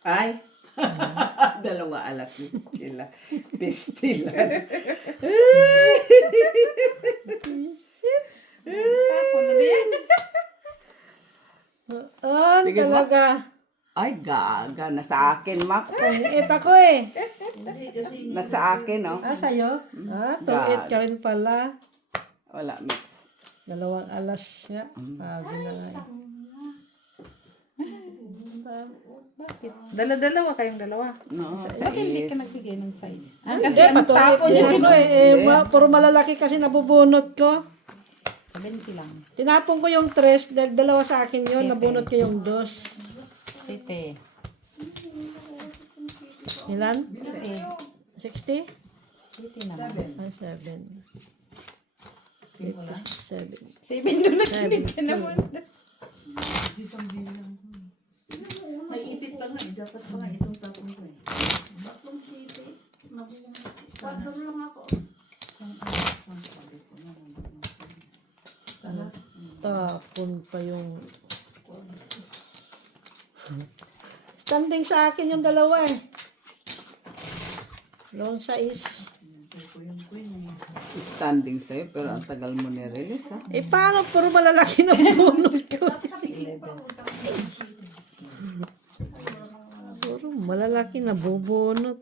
Ay. Dalawa alas ni sila. Pistilan. Tapon na yan. Sige, talaga. Ay, gaga. Nasa akin, Mac. Tumiit ako eh. Hindi kasi Nasa akin, no? Sa'yo? Tumiit ka rin pala. Wala, mix. 2 alas nga. Sabi na nga eh. Bakit? Dala-dalawa kayong dalawa. No, Bakit hindi ka nagbigay ng size? Kasi Hindi, ang patuloy tapon din niya. ako puro malalaki kasi nabubunot ko. 70 lang. Tinapon ko yung 3, dahil 2 sa akin yun, nabunot ko yung 2. Sete. Ilan? Sete. 60? Sete naman. 7. 7. 7 doon nakinig ka naman. naiipit pa nga eh. Dapat pa nga itong tapon ko eh. Bakong sisi. Nagpapagod lang ako. Tapon pa yung... Standing sa akin yung 2 eh. Long size. Standing sa'yo, pero ang tagal mo ni-release, ha? Paano puro malalaki na bunot ko? Puro malalaki na bubunot.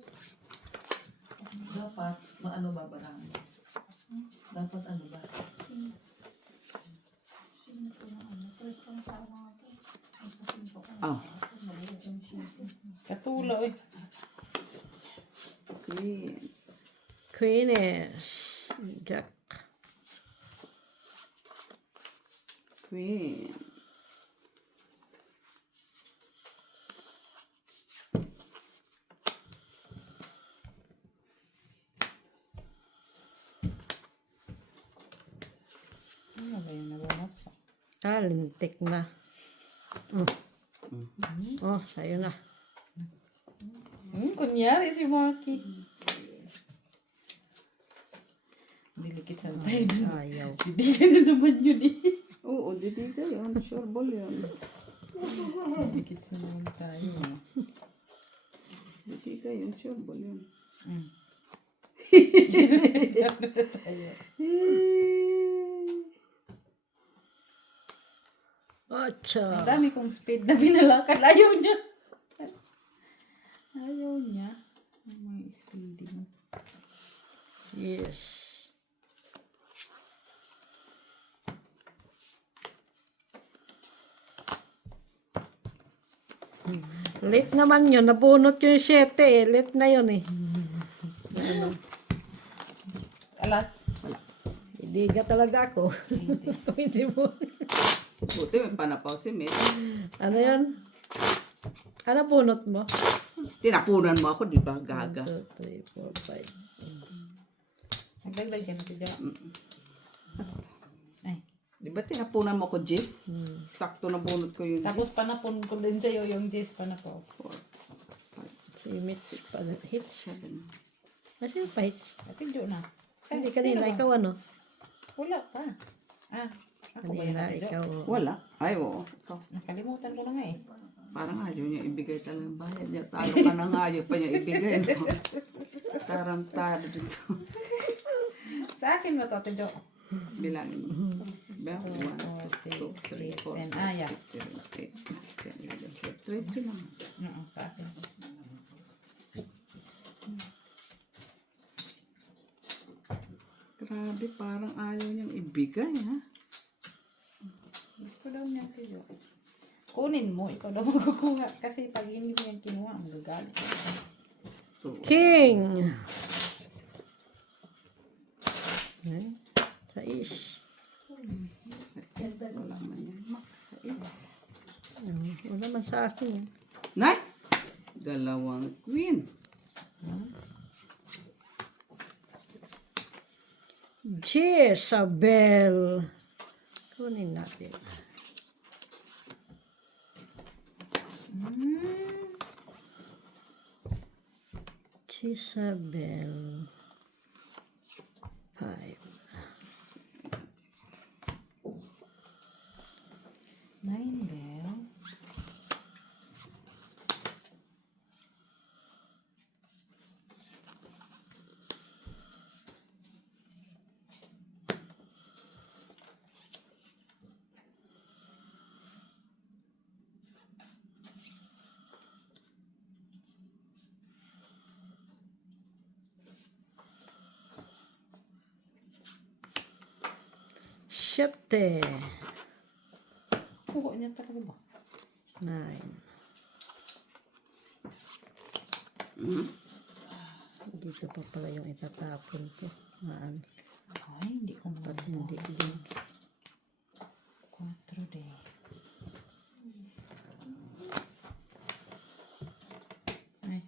Dapat, maano ba barang? Dapat ano ba? Oh. Katulaw eh. Queen. Queeness. Jack. Queen. Ano ba yung nabunot? Lintik na. Oh, sa'yo na. Kunyari si Maki. Dilikit sa tayo dun. Ayaw. Hindi ka na naman yun eh. Oo, didi ka yun. Sure ball yun. Dilikit sa naman tayo. Didi ka yun. Sure ball yun. Acha. Ang dami kong speed na binalakad. Ayaw niya. Ayaw niya. Ang mga speeding. Yes. Late naman yun. Nabunot yung 7 eh. Late na yun eh. Alas. Hindi ka talaga ako. Kung hindi mo. Buti may panapaw si Mitch. Ano yan? Ano bunot mo? Tinapunan mo ako, di ba? Gaga. 1, 2, 3, 4, 5. Nagdagdag ka na si Jo. Ay. Di ba tinapunan mo ako, Jess? Sakto na bunot ko yun. Tapos panapon ko din sa'yo yung Jess panapaw. 4, Si Mitch pa hits. 5, 7. Kasi yung pa hits. Ate Jo na. Hindi kanina, ikaw ano? Wala pa. Ako ba yun Kanina, Ate Jo? ikaw. Wala. Ay, oo. Ikaw. Nakalimutan ko na nga eh. Parang ayaw niya ibigay talaga yung bayad niya. Talo ka na nga, ayaw pa niya ibigay. No? Tarantado dito. Sa akin ba to, Ate Jo? Bilangin mo. 1, 2, 3, 4, 5, 6, 7, 8, 9, 10, 11, 12, 13 naman. Oo, sa akin. Grabe, parang ayaw niyang ibigay, ha? Gusto daw niya, Ate Jo. Kunin mo, ikaw daw magkukuha. Kasi pag hindi mo yan kinuha, magagalit. So, King! Sa is. wala man yan. Max, sa is. Wala man sa akin. Nay! 2 queen. Jezabel. Kunin natin. Jezabel. 5. 9 bell. Siyete. Kuha niya talaga ba? 9. Dito pa pala yung itatapon ko. Maan. Ay, hindi ko Ba't mo. hindi din? 4 day. Ay,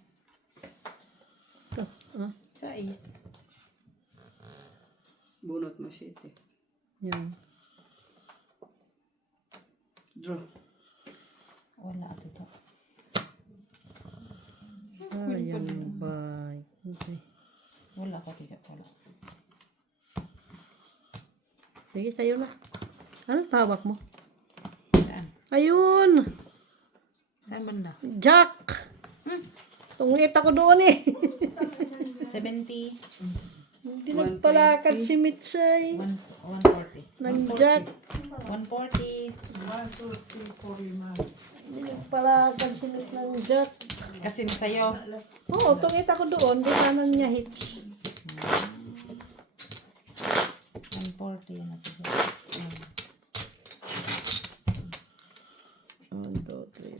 Ito. Ah, 6. Bunot mo siya ito. yan. Draw. Wala dito. Ayan ba? Okay. Wala ko dito. Wala. Sige, sa'yo na. Ano tawag mo? Saan? Ayun! Saan banda? Jack! Tunglit ako doon eh. 70. Hindi nagpalakad si Mitsay. 140. Nag-Jack. 140. 1, 2, 3, 4, 5. Hindi nagpalakad si Mit ng Jack. Kasi sa'yo. Oo, tungit ako doon. Di sana niya hits. 140 na ito. 1, 2, 3,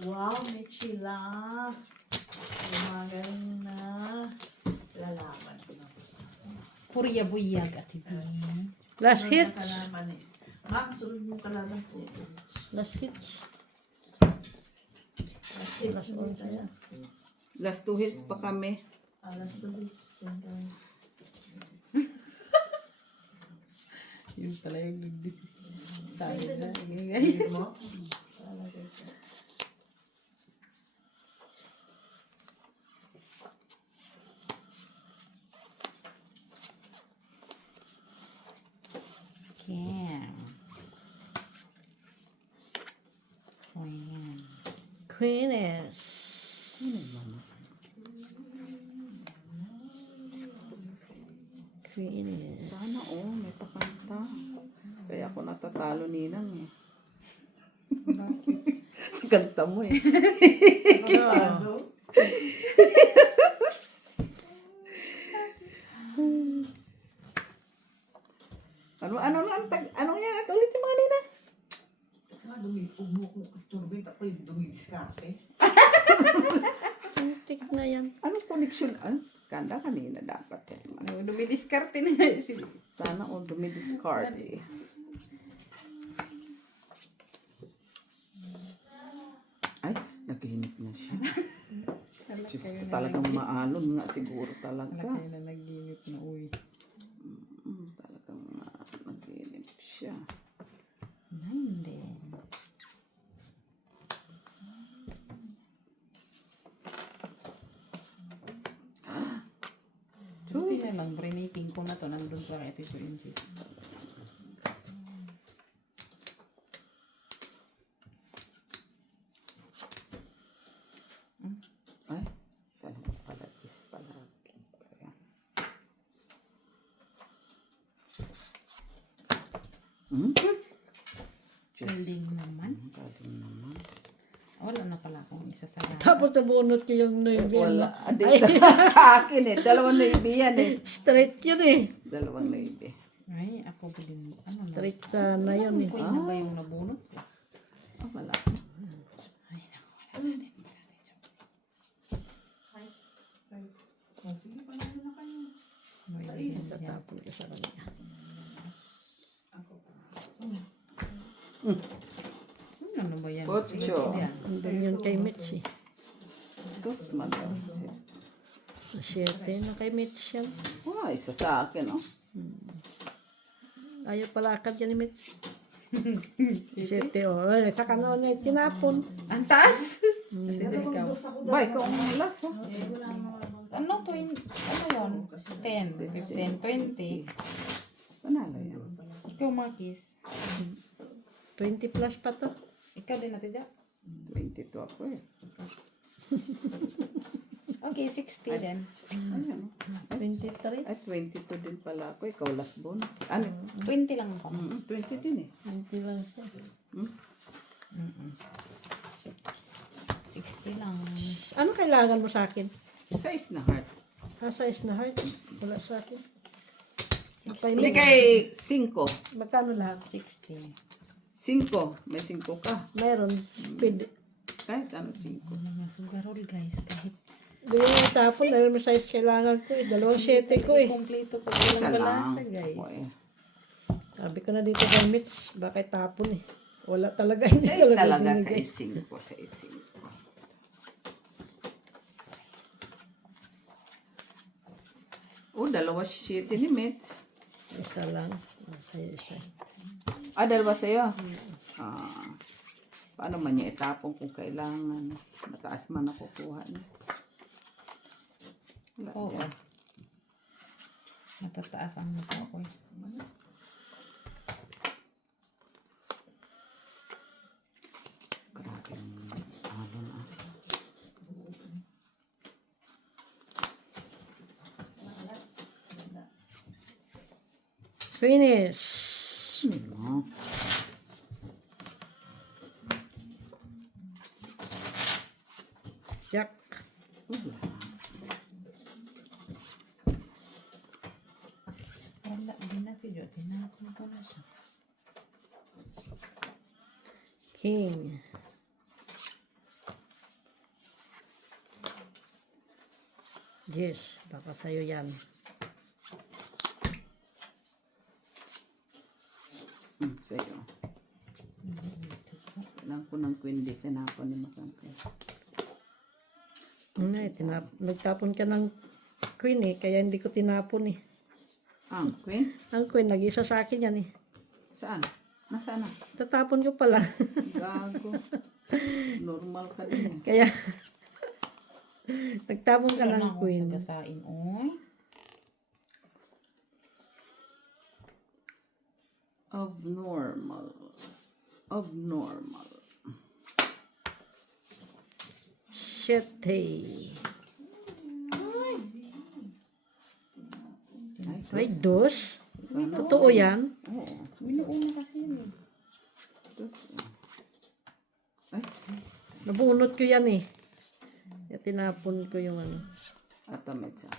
4. Wow, may chila. Magaling na. Lalaman ko na po sa Puriya buyag at hindi. Last sunod na hits. kalaman eh. Ma'am, sunod yung kalaman ko. Last hits. Last on kaya. Last 2 hits pa kami. Alas 2 hits. Yun pala yung sabi na. Mo? Cam. Queen. Queeness. Queeness. Sana may pakanta. Kaya ako natatalo ninang eh. Sa kanta mo eh. Ano? Anong yan? Ulit si mga nina. Dumipog mo kung turbid ako yung dumidiskarte. Antik na yan. Anong connection? Kanda kanina dapat yan. Dumidiskarte na nga siya. Sana dumidiscard eh. Ay, naghihinip na siya. Diyos ko, talagang maalon nga siguro talaga. Kayo na nag-inip na uy. Talagang naghihinip siya. 9 din. Buti na lang, brinating ko na to. Nandun pa rin ito 2 inches. Ay, talagang pala, Diyos pala. Galing naman. Galing naman. Wala na pala akong isa sa lahat. Tapos nabunot ko yung Wala. noyben. Dito sa akin eh. Dalawang naibi yan eh. Straight yun eh. Dalawang naibi. Ay, ako pa din. Ano na? Straight sana yun eh. Queen na ba yung nabunot? Wala. Ay, naku, wala na din pala. Sige, panalo na kayo. May Tatapon ko sa kanya. ano ba yan? Ocho. Yan. Andun yun kay Mitch eh. Dos malas. 7 na kay Mitch yan. Oh, isa sa akin, oh. Ayaw palakad yan ni Mitch. 7, oh. Ay, sa kanon na tinapon. Ang taas! Ba, ikaw ang last, ha? Ano, 20, ano yun? 10, 15, 20. Panalo yan. Ikaw, Marquis. 20 plus pa to. Ikaw din natin dyan. 22 ako, eh. Okay, 60 din. Ayan, oh. 23. Ay, 22 din pala ako. Ikaw last bone. Ano? 20 lang ako. 20 din, eh. 20 lang siya. 60 lang. Ano kailangan mo sa akin? Size na heart. Size na heart. Wala sa akin. Hindi kay 5. Magkano lahat? 60. 5. May 5 ka. Meron. Pwede. Kahit ano 5. Wala nga sugarol, guys. Kahit Hindi yung tapon. Dahil may size kailangan ko eh. 2 ko eh. kompleto ko. Isa Walang lang. balasa, guys. Oh, eh. Sabi ko na dito kay Mitch. Bakit tapon eh. Wala talaga. Hindi Size talaga. binigay. Size 5. Size 5. Oh, 2 sheet ni Mitch. Isa lang. Sa'yo isa. Ah, 2 sa'yo? Paano man niya itapon kung kailangan? Mataas man ako kuha niya. Wala Oo. yan. Matataas ang mata ko. Grabe ang alon, ah. Finish. Ano? Jack. Wala, hindi na si Jo. Tinapon ko na siya. King. Yes. Baka sa'yo yan. Sa'yo. Kailangan ko ng queen di tinapon ni Makangkay. Nagtapon ka ng queen eh. Kaya hindi ko tinapon eh. Ang queen? Ang queen, nag-isa sa akin yan eh. Saan? Nasaan na? Tatapon ko pala. Gago. Normal ka din, eh. Kaya, nagtapon ka Wala na ng akong queen. sagasain. Oy. Abnormal. Abnormal. Shit, hey. Ay, dos? Sana. Totoo yan? Oo. Binuuna kasi yun eh. Tapos, ay, Nabunot ko yan eh. Kaya tinapon ko yung ano. atamit siya.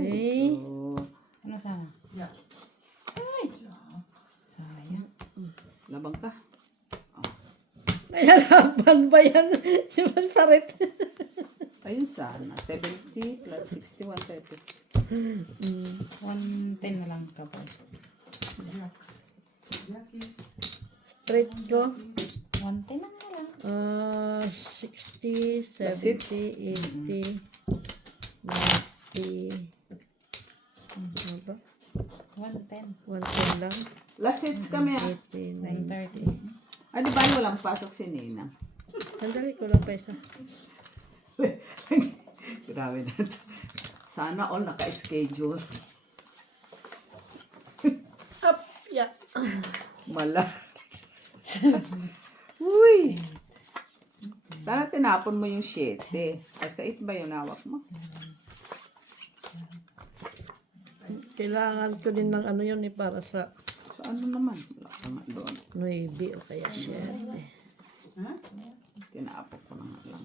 Ay, So, Ano sana? Ay! Sayang. labang ka. may lalaban ba yan? Si Mas Parit. Ayun sana. 70 plus 60, 130. 110 na lang ka po. Straight ko. 110 na nga lang. 60, That's it. 70, 80, 90. Ano ba? 110. 110 lang. Last hits kami, ah. 80, 930. Ah, di ba walang pasok si Nina? Sandali ko lang pa isa. Grabe na ito. Sana all naka-schedule. Up, yeah. Mala. Uy! Sana tinapon mo yung 7. Ay, 6 ba yung hawak mo? Kailangan ko din ng ano yun eh para sa So, ano naman? Wala ka nga doon. 9 o kaya 7. Tinapon ko na nga lang.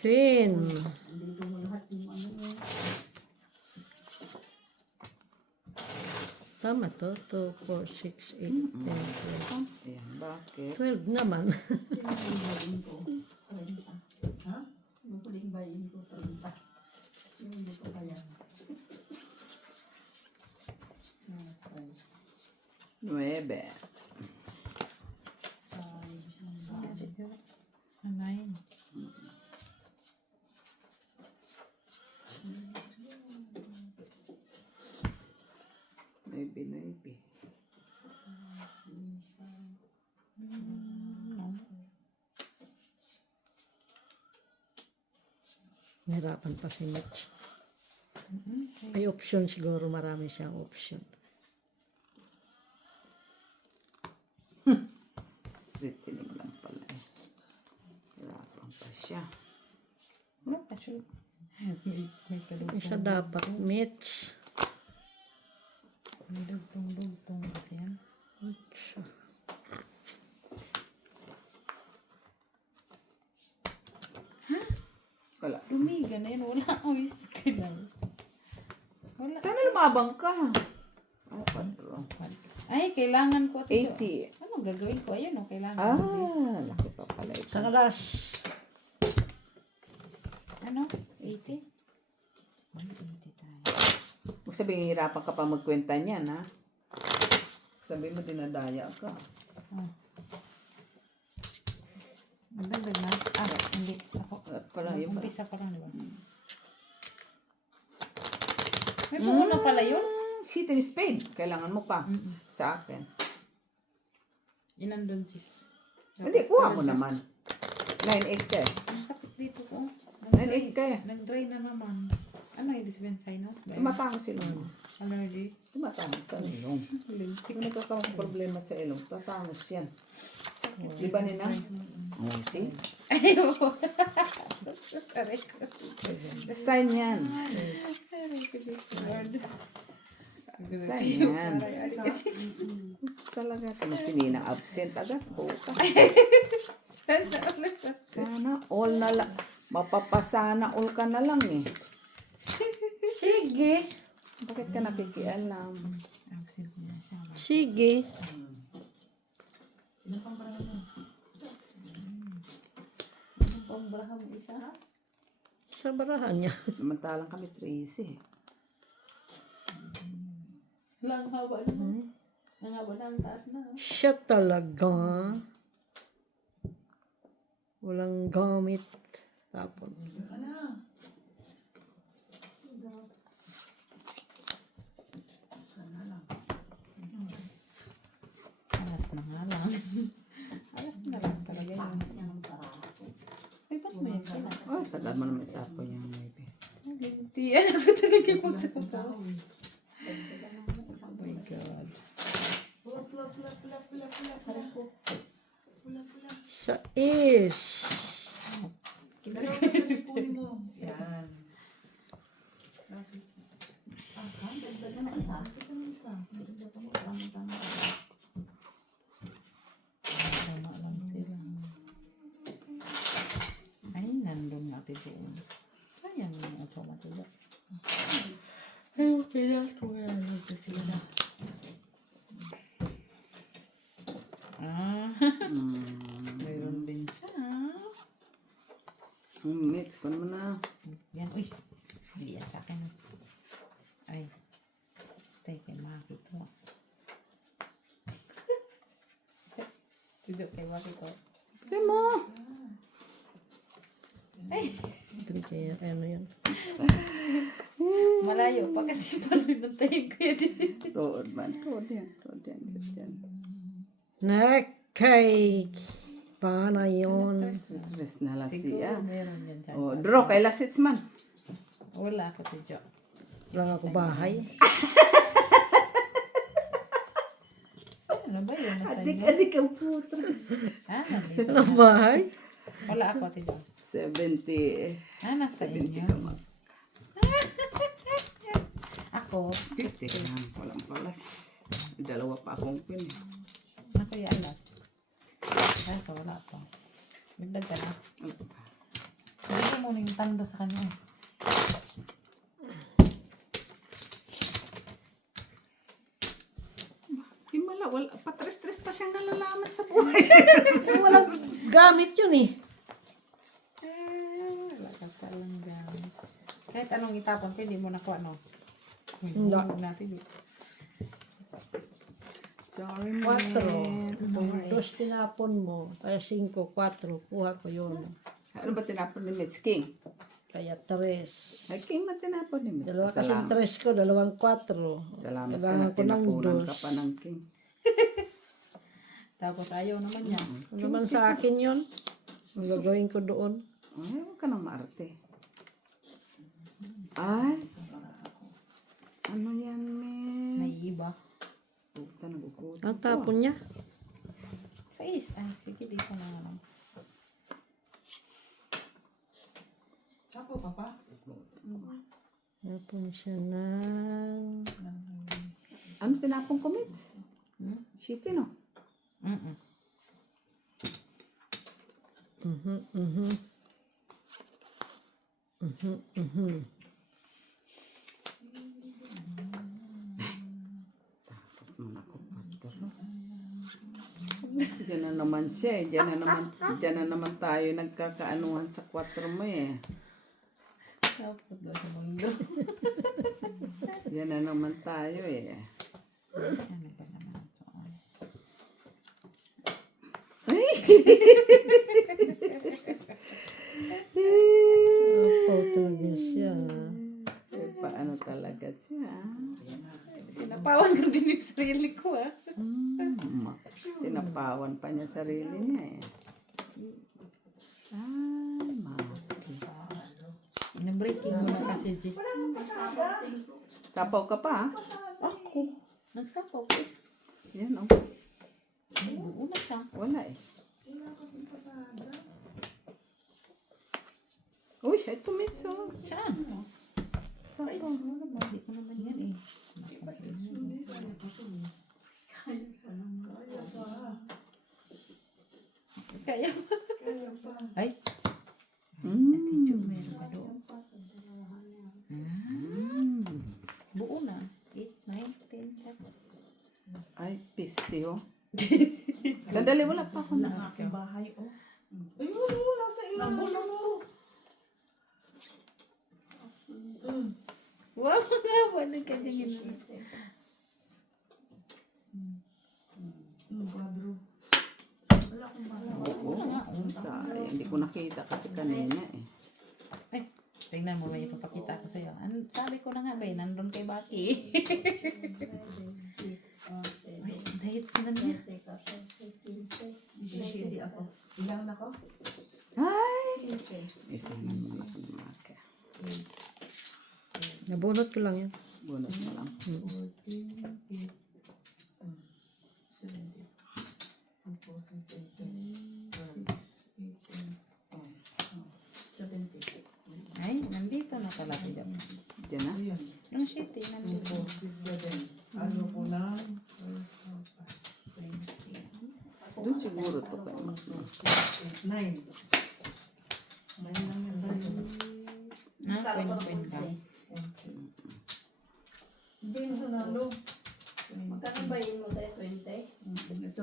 Queen. Tama to. 2, 4, 6, 8, 10, 12. Ayan, bakit? 12 naman. Nuebe. Nine. Nuebe. Nahirapan pa si Mitch. May option siguro, marami siyang option. Straightening lang pala eh. Hirapan pa siya. Ano pa siya? May padugtong. Isa dapat, Mitch. May dugtong kasi yan. Mitch. Wala. Lumiga na yun. Wala akong whisky lang. Wala. Sana lumabang ka. Ano pa bro? Ay, kailangan ko. 80. Ano gagawin ko? Ayun, oh, kailangan ko. Ah, laki pa pala ito. Sa kalas. Ano? 80? 180 tayo. Huwag sabihin hirapan ka pa magkwenta niyan, ha? Sabihin mo dinadaya ka. Magdagdag na? Hindi. Ako. At pala, yun pala. Umpisa pa lang, di ba? May puno pala yun. Hit and spade. Kailangan mo pa. Sa akin. Inandun sis. Hindi, kuha mo naman. 9-8 ka eh. Ang sakit dito ko. 9-8 ka eh. Nag-dry na naman. Ano yung sinus? Tumatangos si ilong. Allergy? Tumatangos sa ilong. Kung nagkakaroon problema sa ilong, tatangos yan. Di ba nina? Oh, see? Ayaw. Aray ko. Sign yan. Aray ko dito. Lord. Sign yan. Talaga. Kung sinina absent agad, buka. Sana all na lang. Mapapasana all ka na lang eh. Sige. Bakit ka nakikialam? Absent niya siya. Sige. Pambrahan mo isa? Sa barahan niya. Samantalang kami 13. Lang haba naman. Ang haba na ang taas na. Siya talaga. Walang gamit. Tapos. Alas na nga lang. Alas na lang talaga yun. Ay, ba't mo yan sila? Oh, tagal mo naman sa apo niya, maybe. Hindi, alam ko talaga magsasabi. Oh my God. Siya is. Yan. Tama lang sila. Ay, nandun natin doon. Sayang yung automatic. Ay, kaya ko yan. Sila. Mayroon din siya. Mitch, kung mo na. Yan, uy. Hindi yan sa akin. Ay. Tay, kay Maki to. Tudok kay Maki to. Hindi mo. Ay, Kaya ano yan. malayo pa kasi panuntayin ko yan. Tuod man. Tuod yan. Tuod yan. Tuod yan. Nakay. Paano yun? Tres na lang siya. Siguro meron yan dyan. Oh, draw kay Lasits man. Wala ako to, Wala ako bahay. Ano ba yun? Nasa inyo? Adik ang puto. Nandito. Ano bahay? Wala ako, Tito. 70. Nasa 70 inyo. ka mag. Ako, 50 ka lang. Walang palas. Dalawa pa akong pin. ako yung alas. Ay, so wala pa. Magdag ka na. Ano pa? Hindi mo yung tando sa kanya. Himala. Patres-tres pa siyang nalalaman sa buhay. Walang gamit yun eh. Wala ka palang gamit. Kahit anong itapon, pwede mo nakuha, no? Hindi. Huwag natin dito. Sorry, 4. Kung 2 tinapon mo, kaya 5, 4. Kuha ko yun. Ano ba tinapon ni Mitch? King? Kaya 3. Ay, King ba tinapon ni Mitch? Dalawa kasing 3 ko, 2, 4. Salamat ka Kailangan na ko ng tinapunan 2. ka pa ng King. Tapos ayaw naman niya. Ano naman sa akin yun? Ang gagawin ko doon. Ay, huwag ka nang maarte. Ay. Ano yan, Mitch? Naiiba. Puta, nagugutom Ang ko. tapon niya. Sa is. Ay, sige, dito na lang. Sapo ka pa? Tapon siya ng... Ano sinapong ko, Mitch? Shitty, no? Mm-mm. Diyan na naman siya eh. Diyan na naman tayo nagkakaanuhan sa 4 mo eh. Tapos na sa mundo. Diyan na naman tayo eh. Ano ba naman ito? Apaw talaga siya. Eh, paano talaga siya? Sinapawan ko din yung sarili ko ah. Sinapawan pa niya sarili niya eh. Ay, maki. Nag-breaking mo na kasi, Jis. Sapaw ka pa ah. Ako. Nagsapaw ko. Yan oh. Ay, buo na siya. Wala eh. Uy, ito Mitso. Saan? Sapaw. Hindi ko naman yan eh. Kaya ba? Ay, Ate Jo, meron ka doon. Buo na. 8, 9, 10, 11. Ay, piste oh. Sandali, wala pa ako na. Aking bahay, oh. Ayun, oh, nasa ilang mo. Wow, nga ba? Nagkanyangin na. Quadro. Wala akong bahay. Oo, sayang. Hindi ko nakita kasi kanina eh. Ay, tingnan mo ba yung papakita ko sa'yo. Sabi ko na nga ba, nandun kay Baki. Ay, diet sila niya. Shady ako. Ilang na ko? Ay! Isa naman ako ng maka. Nabunot ko lang yun. Bonus na lang. 70. Ay, nandito na pala siya. Diyan na. Yung shitty, nandito. 7. Ano ko lang? Doon siguro to kay Mac. 9. 9 lang yan. Kwento ka. Hindi mo sunalo. Magkano ba yun mo tayo? 20? Ito.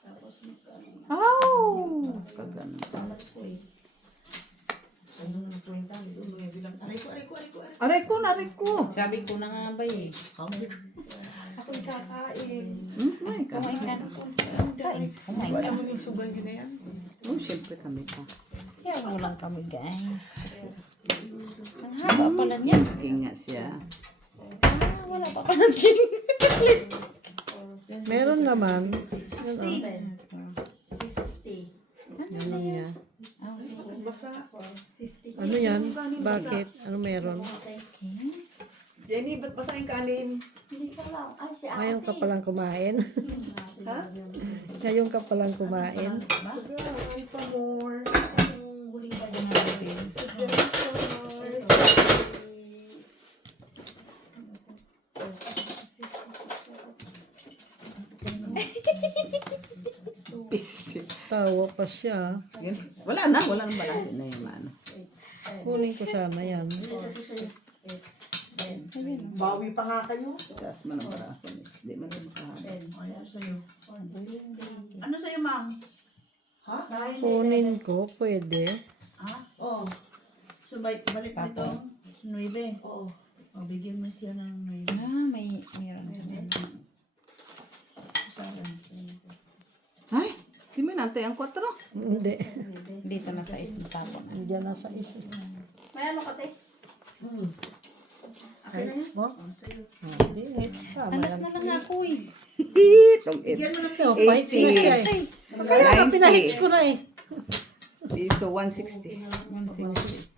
Tapos magkano? Oh! Kaganda. Ano na kwenta? Ito mo yung bilang. Aray ko. Aray ko, naray ko. Sabi ko na nga ba eh. Ako'y kakain. Ay, Kumain ka na. Kumain Wala ka. mo yung sugal yun na yan. oh, syempre kami pa. Kaya mo lang kami guys. Ang haba pala niya. King nga siya. Wala pa palang king. Meron naman. 50. Ano niya? Basa. 50. Ano yan? Bakit? Ano meron? Jenny, ba't basa yung kanin? Hindi ka lang. Ay, si Ngayon ka palang kumain. Ha? Ngayon ka palang kumain. Ay, pa more. Yung huli pa yun. Piste. Tawa pa siya. Yan. Wala na malayo na yung ano. Kunin ko sana yan. Bawi pa nga kayo. Taas man ang braso. Hindi man ito makahanap. Ano sa'yo? Ano sa'yo, ma'am? Ha? Kunin ko, pwede. Ha? Oo. So, balik nito. 9. Oo. O, bigyan mo siya ng 9. Meron siya. Ay, di mo nantay ang 4. Hindi. Dito na sa is natapon. Diyan na sa iso. May ano ka, te? Heights mo? Hindi. Tama Alas lang. na lang ako eh. Itong it. Ito, 5 na siya eh. Kaya nga 90. pinahits ko na eh. So, 160. 160.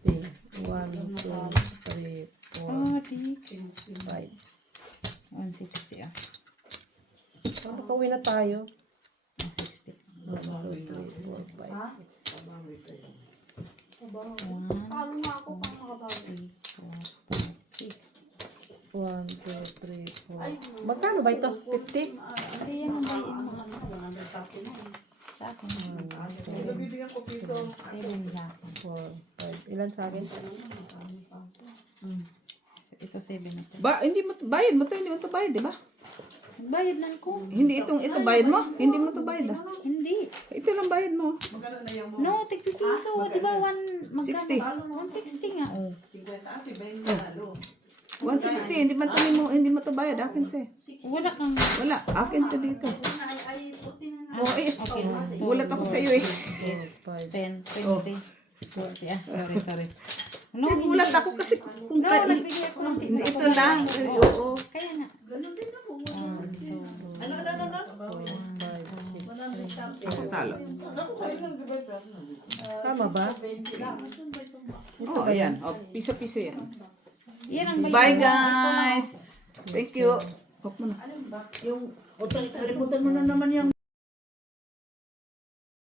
1, 2, 3, 4, Oh, di. 5. 160 ah. Ano pauwi na tayo? 160. 1, 2, 3, 4, 5. Talo na ako pang makatalo. 1, 2, 3, 4. Magkano ba ito? 50? Hindi yan ang bayin mo. Sa akin. Bibigyan ko piso. 7 sa akin. 4, 5. Ilan sa akin? Ito 7 na to. Ba, hindi mo to bayad mo to, hindi mo to bayad, di ba? Bayad lang ko. Hindi ito bayad mo? Hindi mo to bayad ah. Hindi. Ito lang bayad mo. No, tig-piso. Di ba 60. 160 nga. Oh. 160, hindi mo to bayad. Akin to eh. Wala kang... Wala, akin to dito. Oh, eh. Okay. Gulat ako sa iyo eh. 5. 10, 20, 40. Ah, sorry. No, Eh, gulat ako kasi kung No, nagbigay ako ng hindi, ito lang. Oo. Kaya nga. Ako talo. Tama ba? Oh, ayan. Oh, piso-piso yan. Yan ang bayad. Bye guys. Thank you. Hop mo na. Yung, kalimutan mo na naman yung